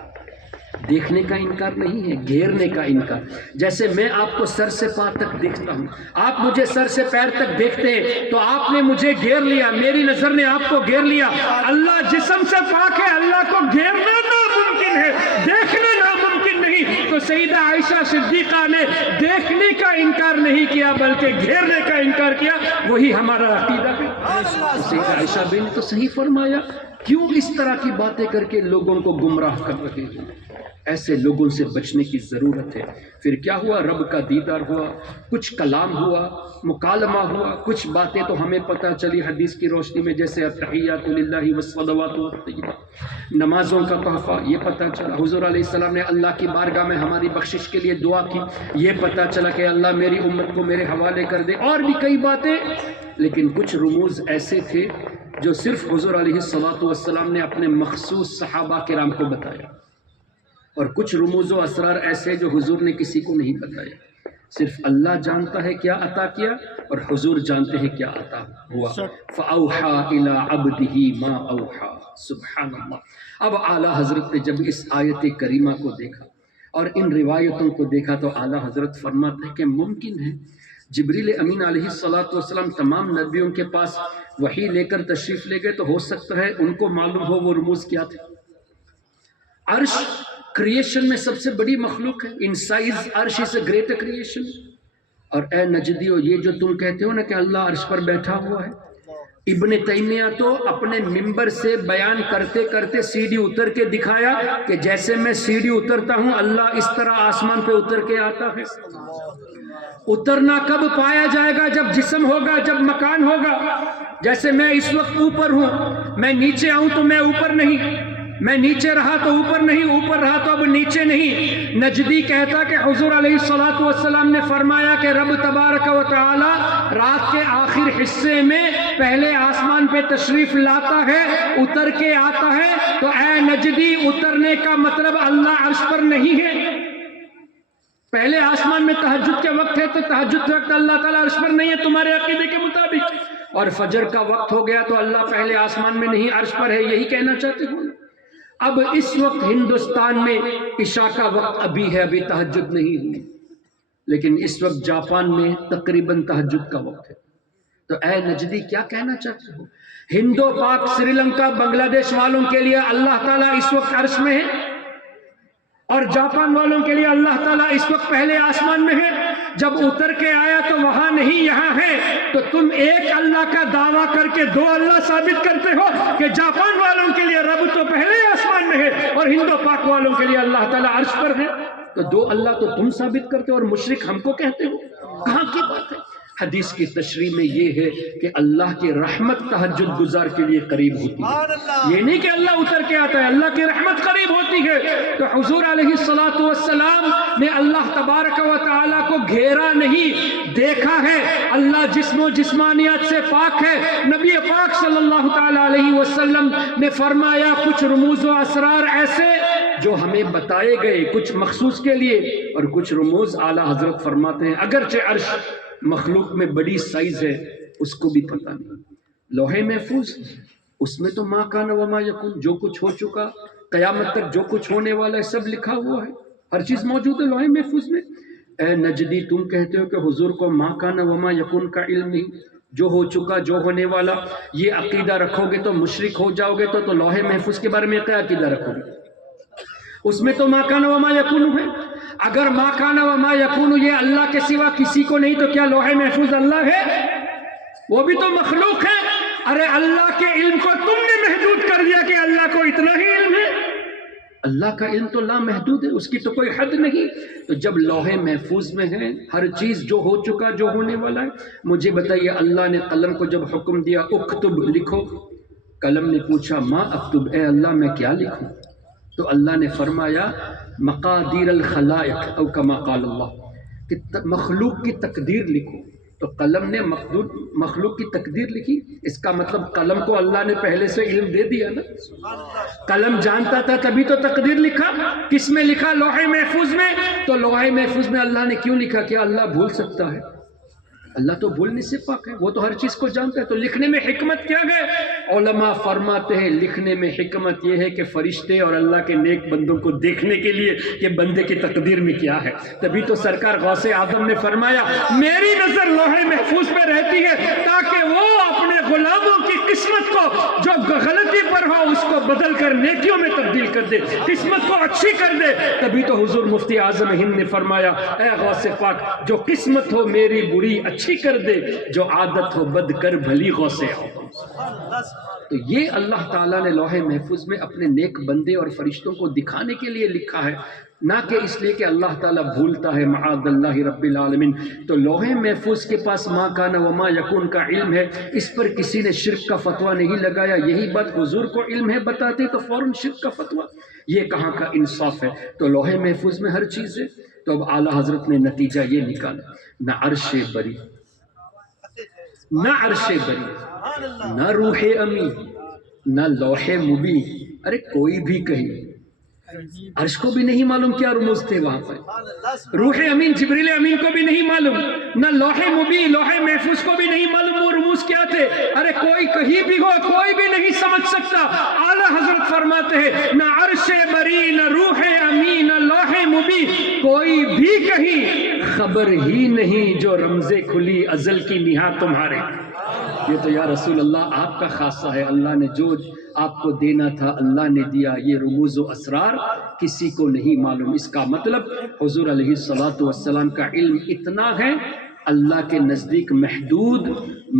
دیکھنے کا انکار نہیں ہے، گھیرنے کا انکار. جیسے میں آپ کو سر سے پا تک دیکھتا ہوں، آپ مجھے سر سے پیر تک دیکھتے ہیں تو آپ نے مجھے گھیر لیا، میری نظر نے آپ کو گھیر لیا. اللہ جسم سے پاک ہے، اللہ کو گھیرنا ناممکن ہے، دیکھنا ناممکن نہیں. تو سیدہ عائشہ صدیقہ نے دیکھنے کا انکار نہیں کیا بلکہ گھیرنے کا انکار کیا. وہی ہمارا عقیدہ ہے. سیدہ عائشہ بھی نے تو صحیح فرمایا. کیوں اس طرح کی باتیں کر کے لوگوں کو گمراہ کر رہے ہیں؟ ایسے لوگوں سے بچنے کی ضرورت ہے. پھر کیا ہوا؟ رب کا دیدار ہوا، کچھ کلام ہوا، مکالمہ ہوا، کچھ باتیں تو ہمیں پتہ چلی حدیث کی روشنی میں، جیسے التحیات للہ والصلوات والطیبات، نمازوں کا تحفہ، یہ پتہ چلا. حضور علیہ السلام نے اللہ کی بارگاہ میں ہماری بخشش کے لیے دعا کی، یہ پتہ چلا کہ اللہ میری امت کو میرے حوالے کر دے. اور بھی کئی باتیں. لیکن کچھ رموز ایسے تھے جو صرف حضور علیہ الصلوۃ والسلام نے اپنے مخصوص صحابہ کرام کو بتایا، اور کچھ رموز و اسرار ایسے جو حضور نے کسی کو نہیں بتایا. صرف اللہ جانتا ہے کیا عطا کیا اور حضور جانتے ہیں کیا عطا ہوا. فَأَوْحَى إِلَىٰ عَبْدِهِ مَا أَوْحَى. سبحان اللہ. اب اعلیٰ حضرت نے جب اس آیت کریمہ کو دیکھا اور ان روایتوں کو دیکھا تو اعلیٰ حضرت فرماتے ہیں کہ ممکن ہے جبریل امین علیہ الصلوۃ والسلام تمام نبیوں کے پاس وحی لے کر تشریف لے گئے، تو ہو سکتا ہے ان کو معلوم ہو وہ رموز کیا تھے. عرش کریشن میں سب سے بڑی مخلوق ہے. ان سائز عرش از اے گریٹ کریشن. اور اے نجدیو، یہ جو تم کہتے ہو نا کہ اللہ عرش پر بیٹھا ہوا ہے، ابن تیمیہ تو اپنے ممبر سے بیان کرتے کرتے سیڑھی اتر کے دکھایا کہ جیسے میں سیڑھی اترتا ہوں اللہ اس طرح آسمان پہ اتر کے آتا ہے. اترنا کب پایا جائے گا؟ جب جسم ہوگا، جب مکان ہوگا. جیسے میں اس وقت اوپر ہوں، میں نیچے آؤں تو میں اوپر نہیں، میں نیچے رہا تو اوپر نہیں، اوپر رہا تو اب نیچے نہیں. نجدی کہتا کہ حضور علیہ الصلوۃ والسلام نے فرمایا کہ رب تبارک و تعالی رات کے آخر حصے میں پہلے آسمان پہ تشریف لاتا ہے، اتر کے آتا ہے. تو اے نجدی، اترنے کا مطلب اللہ عرش پر نہیں ہے. پہلے آسمان میں تہجد کے وقت ہے تو تہجد کے وقت اللہ تعالیٰ عرش پر نہیں ہے تمہارے عقیدے کے مطابق. اور فجر کا وقت ہو گیا تو اللہ پہلے آسمان میں نہیں عرش پر ہے، یہی کہنا چاہتے ہوں. اب اس وقت ہندوستان میں عشاء کا وقت ابھی ہے، ابھی تہجد نہیں ہوئی، لیکن اس وقت جاپان میں تقریباً تہجد کا وقت ہے. تو اے نجدی کیا کہنا چاہتے ہو؟ ہندو پاک سری لنکا بنگلہ دیش والوں کے لیے اللہ تعالیٰ اس وقت عرش میں ہے، اور جاپان والوں کے لیے اللہ تعالیٰ اس وقت پہلے آسمان میں ہے. جب اتر کے آیا تو وہاں نہیں یہاں ہے. تو تم ایک اللہ کا دعویٰ کر کے دو اللہ ثابت کرتے ہو کہ جاپان والوں کے لیے رب تو پہلے آسمان میں ہے اور ہندو پاک والوں کے لیے اللہ تعالیٰ عرش پر ہے. تو دو اللہ تو تم ثابت کرتے ہو اور مشرک ہم کو کہتے ہو. کہاں کی بات ہے؟ حدیث کی تشریح میں یہ ہے کہ اللہ کی رحمت تہجد گزار کے لیے قریب ہوتی ہے، یہ نہیں کہ اللہ اتر کے آتا ہے، اللہ کی رحمت قریب ہوتی ہے۔ تو حضور علیہ السلام نے اللہ تبارک و تعالیٰ کو گھیرا نہیں، دیکھا ہے۔ اللہ جسم و جسمانیت سے پاک ہے۔ نبی پاک صلی اللہ تعالیٰ علیہ وسلم نے فرمایا کچھ رموز و اسرار ایسے جو ہمیں بتائے گئے، کچھ مخصوص کے لیے اور کچھ رموز اعلیٰ حضرت فرماتے ہیں اگرچہ عرش مخلوق میں بڑی سائز ہے اس کو بھی پتہ نہیں۔ لوح محفوظ اس میں تو ما کان و ما یکون، جو کچھ ہو چکا قیامت تک جو کچھ ہونے والا ہے سب لکھا ہوا ہے، ہر چیز موجود ہے لوح محفوظ میں۔ اے نجدی تم کہتے ہو کہ حضور کو ما کان و ما یکون کا علم نہیں، جو ہو چکا جو ہونے والا، یہ عقیدہ رکھو گے تو مشرک ہو جاؤ گے۔ تو لوح محفوظ کے بارے میں کیا عقیدہ رکھو گے؟ اس میں تو ما کان و ما یکون ہے۔ اگر ما کان و ما یکون یہ اللہ کے سوا کسی کو نہیں تو کیا لوح محفوظ اللہ ہے؟ وہ بھی تو مخلوق ہے۔ ارے اللہ کے علم کو تم نے محدود کر دیا کہ اللہ کو اتنا ہی علم ہے۔ اللہ کا علم تو لامحدود ہے، اس کی تو کوئی حد نہیں۔ تو جب لوح محفوظ میں ہے ہر چیز جو ہو چکا جو ہونے والا ہے، مجھے بتائیے اللہ نے قلم کو جب حکم دیا اکتب لکھو، قلم نے پوچھا ما اکتب، اے اللہ میں کیا لکھوں؟ تو اللہ نے فرمایا مقادیر الخلائق او کما قال اللہ، کہ مخلوق کی تقدیر لکھو۔ تو قلم نے مخلوق کی تقدیر لکھی، اس کا مطلب قلم کو اللہ نے پہلے سے علم دے دیا نا۔ قلم جانتا تھا تبھی تو تقدیر لکھا۔ کس میں لکھا؟ لوح محفوظ میں۔ تو لوح محفوظ میں اللہ نے کیوں لکھا؟ کیا اللہ بھول سکتا ہے؟ اللہ تو بھولنے سے پاک ہے، وہ تو ہر چیز کو جانتا ہے۔ تو لکھنے میں حکمت کیا ہے؟ علماء فرماتے ہیں لکھنے میں حکمت یہ ہے کہ فرشتے اور اللہ کے نیک بندوں کو دیکھنے کے لیے کہ بندے کی تقدیر میں کیا ہے۔ تبھی تو سرکار غوث اعظم نے فرمایا میری نظر لوح محفوظ پہ رہتی ہے تاکہ وہ اپنے غلاموں کی قسمت کو جو غلطی پر ہو اس کو بدل کر نیکیوں میں تبدیل کر دے، قسمت کو اچھی کر دے۔ تبھی تو حضور مفتی اعظم ہند نے فرمایا اے غوث پاک جو قسمت ہو میری بری اچھی کر دے، جو عادت ہو بد کر بھلی غوث اعظم۔ تو یہ اللہ تعالیٰ نے لوح محفوظ میں اپنے نیک بندے اور فرشتوں کو دکھانے کے لیے لکھا ہے، نہ کہ اس لیے کہ اللہ تعالیٰ بھولتا ہے، معاذ اللہ رب العالمین۔ تو لوح محفوظ کے پاس ما کان و ما یکون کا علم ہے، اس پر کسی نے شرک کا فتویٰ نہیں لگایا۔ یہی بات حضور کو علم ہے بتاتے تو فوراً شرک کا فتویٰ، یہ کہاں کا انصاف ہے؟ تو لوح محفوظ میں ہر چیز ہے۔ تو اب اعلیٰ حضرت نے نتیجہ یہ نکالا، نہ عرش بری، نہ عرش بری، نہ روح امین، نہ لوح مبین۔ ارے کوئی بھی کہیں عرش کو بھی نہیں معلوم کیا رموز تھے وہاں پر، روح امین جبریل امین کو بھی نہیں معلوم، نہ لوح مبین لوح محفوظ کو بھی نہیں معلوم وہ رموز کیا تھے۔ ارے کوئی کہیں بھی ہو کوئی بھی نہیں سمجھ سکتا۔ اعلیٰ حضرت فرماتے ہیں نہ عرش بری، نہ روح امین، نہ لوح مبین، کوئی بھی کہیں خبر ہی نہیں جو رمزیں کھلی ازل کی نہا تمہارے۔ یہ تو یا رسول اللہ آپ کا خاصہ ہے، اللہ نے جو آپ کو دینا تھا اللہ نے دیا، یہ رموز و اسرار کسی کو نہیں معلوم۔ اس کا مطلب حضور علیہ السلام کا علم اتنا ہے اللہ کے نزدیک محدود،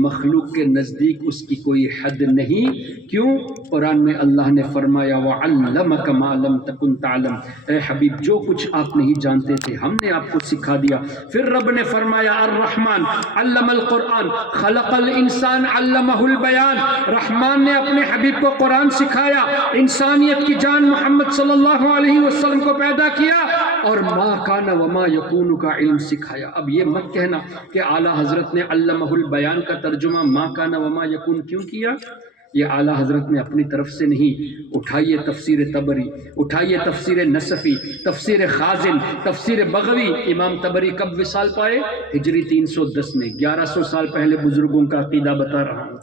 مخلوق کے نزدیک اس کی کوئی حد نہیں۔ کیوں؟ قرآن میں اللہ نے فرمایا وَعَلَّمَكَ مَا لَمْ تَكُنْ تَعْلَمْ، اے حبیب جو کچھ آپ نہیں جانتے تھے ہم نے آپ کو سکھا دیا۔ پھر رب نے فرمایا الرحمن علم القرآن خلق الانسان علمہ البیان، رحمان نے اپنے حبیب کو قرآن سکھایا، انسانیت کی جان محمد صلی اللہ علیہ وسلم کو پیدا کیا اور ما کان وما یکون کا علم سکھایا۔ اب یہ مت کہنا کہ اعلیٰ حضرت نے علمہ البیان کا ترجمہ ما کان وما یکون کیوں کیا؟ یہ اعلیٰ حضرت نے اپنی طرف سے نہیں، اٹھائیے تفسیر طبری، اٹھائیے تفسیر نصفی، تفسیر خازن، تفسیر بغوی۔ امام طبری کب وصال پائے؟ ہجری 310 میں، 1100 سال پہلے بزرگوں کا عقیدہ بتا رہا ہوں۔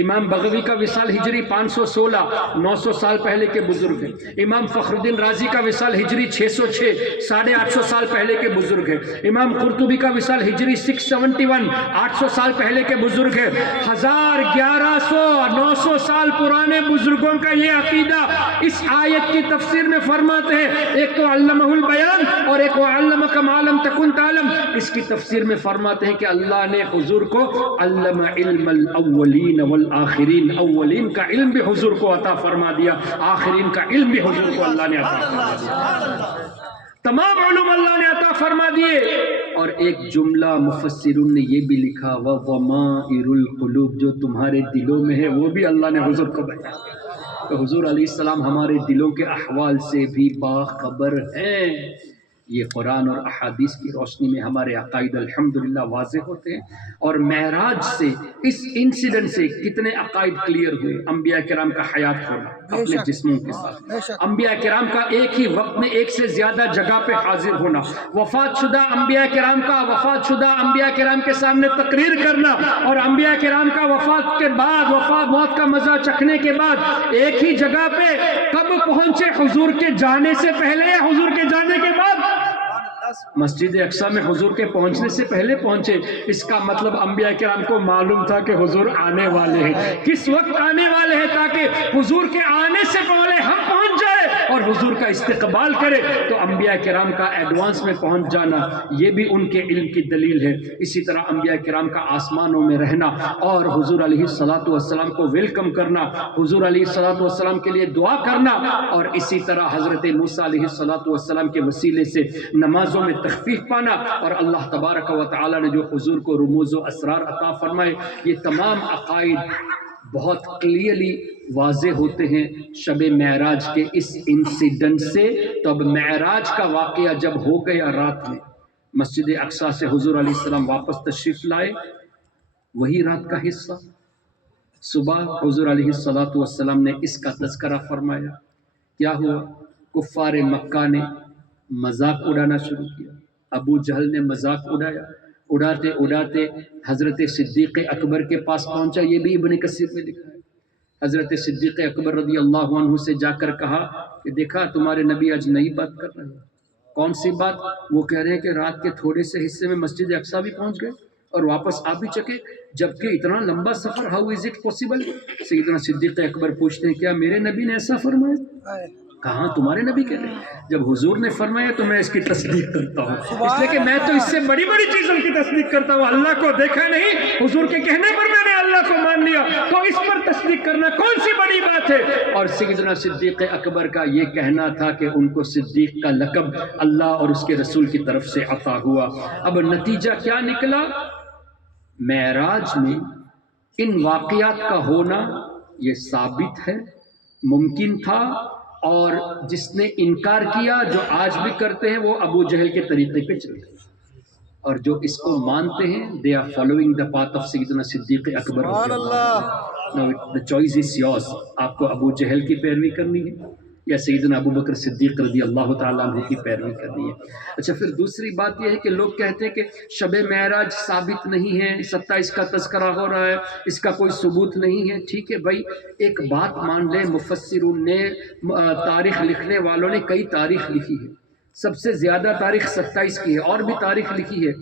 امام بغوی کا وصال ہجری 516، 900 سال پہلے کے بزرگ ہیں۔ امام فخر الدین رازی کا وصال ہجری 606، 850 سال پہلے کے بزرگ ہیں۔ امام قرطبی کا وصال ہجری 671، 800 سال پہلے کے بزرگ ہیں۔ 1000، 1100، 900 سال پرانے بزرگوں کا یہ عقیدہ اس آیت کی تفسیر میں فرماتے ہیں، ایک تو علمہ البیان اور ایک وعلمک ما لم تکن تعلم۔ اس کی تفسیر میں فرماتے ہیں کہ اللہ نے حضور کو علم علم الاولین والآخرین، اولین کا علم بھی حضور کو عطا فرما دیا، آخرین کا علم بھی حضور کو اللہ نے عطا فرما دیا، تمام علوم اللہ نے عطا فرما دیے۔ اور ایک جملہ مفسرون نے یہ بھی لکھا وَضَمَائِرُ الْقُلُوبِ، جو تمہارے دلوں میں ہے وہ بھی اللہ نے حضور کو بتایا۔ تو حضور علیہ السلام ہمارے دلوں کے احوال سے بھی باخبر ہیں۔ یہ قرآن اور احادیث کی روشنی میں ہمارے عقائد الحمدللہ واضح ہوتے ہیں، اور معراج سے اس انسیڈنٹ سے کتنے عقائد کلیئر ہوئے۔ انبیاء کرام کا حیات ہونا اپنے جسموں کے ساتھ، انبیاء کرام کا ایک ہی وقت میں ایک سے زیادہ جگہ پہ حاضر ہونا، وفات شدہ انبیاء کرام کا وفات شدہ انبیاء کرام کے سامنے تقریر کرنا، اور انبیاء کرام کا وفات کے بعد موت کا مزہ چکھنے کے بعد ایک ہی جگہ پہ کب پہنچے؟ حضور کے جانے سے پہلے یا حضور کے جانے کے بعد؟ مسجد اقصی میں حضور کے پہنچنے سے پہلے پہنچے۔ اس کا مطلب انبیاء کرام کو معلوم تھا کہ حضور آنے والے ہیں، کس وقت آنے والے ہیں، تاکہ حضور کے آنے سے پہلے ہم پہنچ جائے اور حضور کا استقبال کرے۔ تو انبیاء کرام کا ایڈوانس میں پہنچ جانا یہ بھی ان کے علم کی دلیل ہے۔ اسی طرح انبیاء کرام کا آسمانوں میں رہنا اور حضور علیہ الصلوۃ والسلام کو ویلکم کرنا، حضور علیہ الصلوۃ والسلام کے لیے دعا کرنا، اور اسی طرح حضرت موسیٰ علیہ الصلوۃ والسلام کے وسیلے سے نمازوں میں تخفیف پانا، اور اللہ تبارک و تعالی نے جو حضور کو رموز و اسرار عطا فرمائے، یہ تمام عقائد بہت کلیئرلی واضح ہوتے ہیں شب معراج کے اس انسیڈنٹ سے۔ تو اب معراج کا واقعہ جب ہو گیا، رات میں مسجد اقصی سے حضور علیہ السلام واپس تشریف لائے، وہی رات کا حصہ صبح حضور علیہ الصلوۃ والسلام نے اس کا تذکرہ فرمایا۔ کیا ہوا؟ کفار مکہ نے مذاق اڑانا شروع کیا، ابو جہل نے مذاق اڑایا، اڑاتے اڑاتے حضرت صدیق اکبر کے پاس پہنچا۔ یہ بھی ابن کثیر میں لکھا ہے۔ حضرت صدیق اکبر رضی اللہ عنہ سے جا کر کہا کہ دیکھا تمہارے نبی آج نئی بات کر رہے ہیں۔ کون سی بات؟ وہ کہہ رہے ہیں کہ رات کے تھوڑے سے حصے میں مسجد اقصی بھی پہنچ گئے اور واپس آ بھی چکے، جبکہ اتنا لمبا سفر، ہاؤ از اٹ پاسبل؟ سیدنا صدیق اکبر پوچھتے ہیں کیا میرے نبی نے ایسا فرمایا؟ کہاں تمہارے نبی کہتے ہیں؟ جب حضور نے فرمایا تو میں اس کی تصدیق کرتا ہوں، اس لیے کہ میں تو اس سے بڑی بڑی چیزوں کی تصدیق کرتا ہوں۔ اللہ کو دیکھا نہیں، حضور کے کہنے پر میں نے اللہ کو مان لیا، تو اس پر تصدیق کرنا کون سی بڑی بات ہے؟ اور سیدنا صدیق اکبر کا یہ کہنا تھا کہ ان کو صدیق کا لقب اللہ اور اس کے رسول کی طرف سے عطا ہوا۔ اب نتیجہ کیا نکلا؟ معراج میں ان واقعات کا ہونا یہ ثابت ہے، ممکن تھا، اور جس نے انکار کیا، جو آج بھی کرتے ہیں، وہ ابو جہل کے طریقے پہ چلتے ہیں، اور جو اس کو مانتے ہیں they are following the path of سیدنا صدیق اکبر۔ Now the choice is yours، آپ کو ابو جہل کی پیروی کرنی ہے یا سیدنا ابو بکر صدیق رضی اللہ تعالیٰ عنہ کی پیروی کرنی ہے۔ اچھا، پھر دوسری بات یہ ہے کہ لوگ کہتے ہیں کہ شب معراج ثابت نہیں ہے، 27 کا تذکرہ ہو رہا ہے، اس کا کوئی ثبوت نہیں ہے۔ ٹھیک ہے بھائی، ایک بات مان لیں، مفسرون نے، تاریخ لکھنے والوں نے کئی تاریخ لکھی ہے، سب سے زیادہ تاریخ 27 کی ہے، اور بھی تاریخ لکھی ہے۔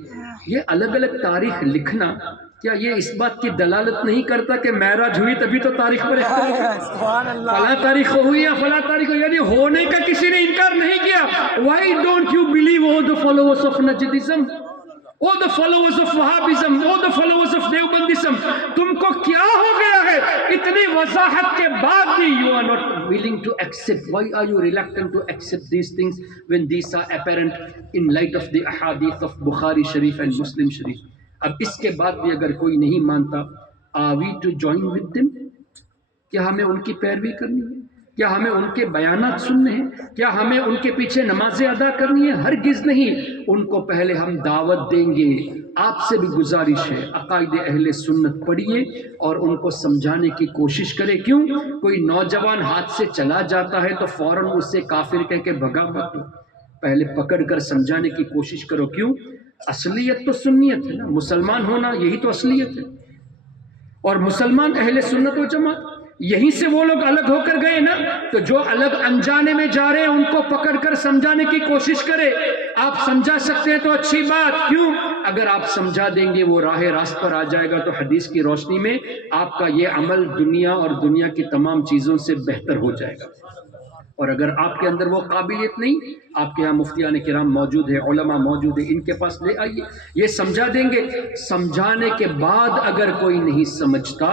یہ الگ الگ تاریخ لکھنا کیا یہ اس بات کی دلالت نہیں کرتا کہ معراج ہوئی تبھی تو تاریخ پر فلاں تاریخ کو ہوئی یا فلاں تاریخ کو، یعنی ہونے کا کسی نے انکار نہیں کیا۔ Why don't you believe all the followers of Najdism, all the followers of Wahhabism, all the followers of Deobandism؟ تم کو کیا ہو گیا ہے؟ اتنی وضاحت کے بعد بھی you are not willing to accept. Why are you reluctant to accept these things when these are apparent in light of the ahadith of Bukhari Sharif and Muslim Sharif؟ اب اس کے بعد بھی اگر کوئی نہیں مانتا، are we to join with them؟ کیا ہمیں ان کی پیروی کرنی ہے؟ کیا ہمیں ان کے بیانات سننے ہیں؟ کیا ہمیں ان کے پیچھے نمازیں ادا کرنی ہے؟ ہرگز نہیں۔ ان کو پہلے ہم دعوت دیں گے۔ آپ سے بھی گزارش ہے، عقائد اہل سنت پڑھیے اور ان کو سمجھانے کی کوشش کرے۔ کیوں؟ کوئی نوجوان ہاتھ سے چلا جاتا ہے تو فوراً اس سے کافر کہہ کے بھگا مت دو، پہلے پکڑ کر سمجھانے کی کوشش کرو۔ کیوں؟ اصلیت تو سنیت ہے نا، مسلمان ہونا یہی تو اصلیت ہے، اور مسلمان اہل سنت و جماعت، یہیں سے وہ لوگ الگ ہو کر گئے نا، تو جو الگ انجانے میں جا رہے ہیں ان کو پکڑ کر سمجھانے کی کوشش کرے۔ آپ سمجھا سکتے ہیں تو اچھی بات، کیوں؟ اگر آپ سمجھا دیں گے وہ راہ راست پر آ جائے گا، تو حدیث کی روشنی میں آپ کا یہ عمل دنیا اور دنیا کی تمام چیزوں سے بہتر ہو جائے گا۔ اور اگر آپ کے اندر وہ قابلیت نہیں، آپ کے ہاں مفتیان کرام موجود ہیں، علماء موجود ہیں، ان کے پاس لے آئیے، یہ سمجھا دیں گے۔ سمجھانے کے بعد اگر کوئی نہیں سمجھتا،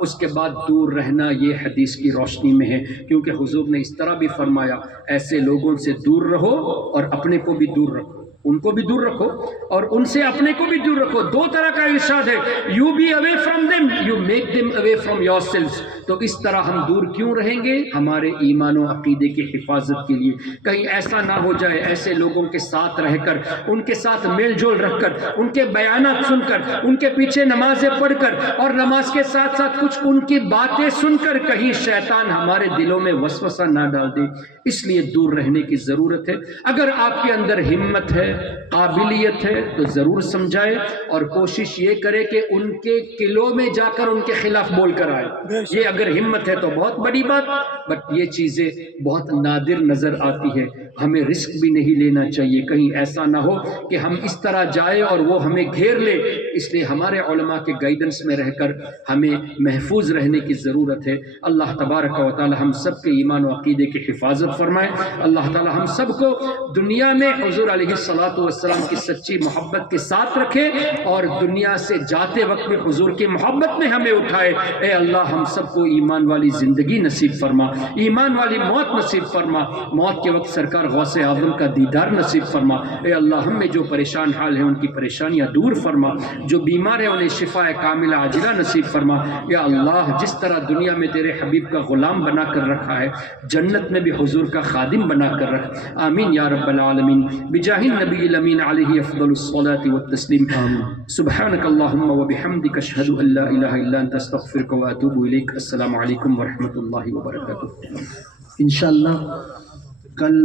اس کے بعد دور رہنا یہ حدیث کی روشنی میں ہے، کیونکہ حضور نے اس طرح بھی فرمایا ایسے لوگوں سے دور رہو اور اپنے کو بھی دور رکھو، ان کو بھی دور رکھو اور ان سے اپنے کو بھی دور رکھو. دو طرح کا ارشاد ہے, you be away from them, you make them away from yourself. تو اس طرح ہم دور کیوں رہیں گے؟ ہمارے ایمان و عقیدے کی حفاظت کے لیے. کہیں ایسا نہ ہو جائے ایسے لوگوں کے ساتھ رہ کر, ان کے ساتھ میل جول رکھ کر, ان کے بیانات سن کر, ان کے پیچھے نمازیں پڑھ کر, اور نماز کے ساتھ ساتھ کچھ ان کی باتیں سن کر کہیں شیطان ہمارے دلوں میں وسوسہ نہ ڈال دے. اس لیے دور رہنے کی ضرورت ہے. اگر آپ کے اندر ہمت ہے, قابلیت ہے, تو ضرور سمجھائے اور کوشش یہ کرے کہ ان کے قلعوں میں جا کر ان کے خلاف بول کر آئے. یہ اگر ہمت ہے تو بہت بڑی بات, بٹ یہ چیزیں بہت نادر نظر آتی ہے. ہمیں رسک بھی نہیں لینا چاہیے, کہیں ایسا نہ ہو کہ ہم اس طرح جائیں اور وہ ہمیں گھیر لے. اس لیے ہمارے علماء کے گائیڈنس میں رہ کر ہمیں محفوظ رہنے کی ضرورت ہے. اللہ تبارک و تعالی ہم سب کے ایمان و عقیدے کی حفاظت فرمائے. اللہ تعالی ہم سب کو دنیا میں حضور علیہ الصلوۃ والسلام کی سچی محبت کے ساتھ رکھے, اور دنیا سے جاتے وقت میں حضور کی محبت میں ہمیں اٹھائے. اے اللہ ہم سب کو ایمان والی زندگی نصیب فرما, ایمان والی موت نصیب فرما, موت کے وقت سرکار غوث اعظم کا دیدار نصیب فرما. اے اللہ ہم میں جو پریشان حال ہیں ان کی پریشانیاں دور فرما, جو بیمار ہیں انہیں شفا کاملہ عاجلہ نصیب فرما. یا اللہ جس طرح دنیا میں تیرے حبیب کا غلام بنا کر رکھا ہے, جنت میں بھی حضور کا خادم بنا کر رکھ. آمین یا رب العالمین, بجاہ النبی الامین علیہ افضل الصلاة والتسلیم. سبحانک اللہم وبحمدک, اشہد ان لا الہ الا انت, استغفرک واتوب الیک. السلام علیکم ورحمۃ اللہ وبرکاتہ. انشاءاللہ کل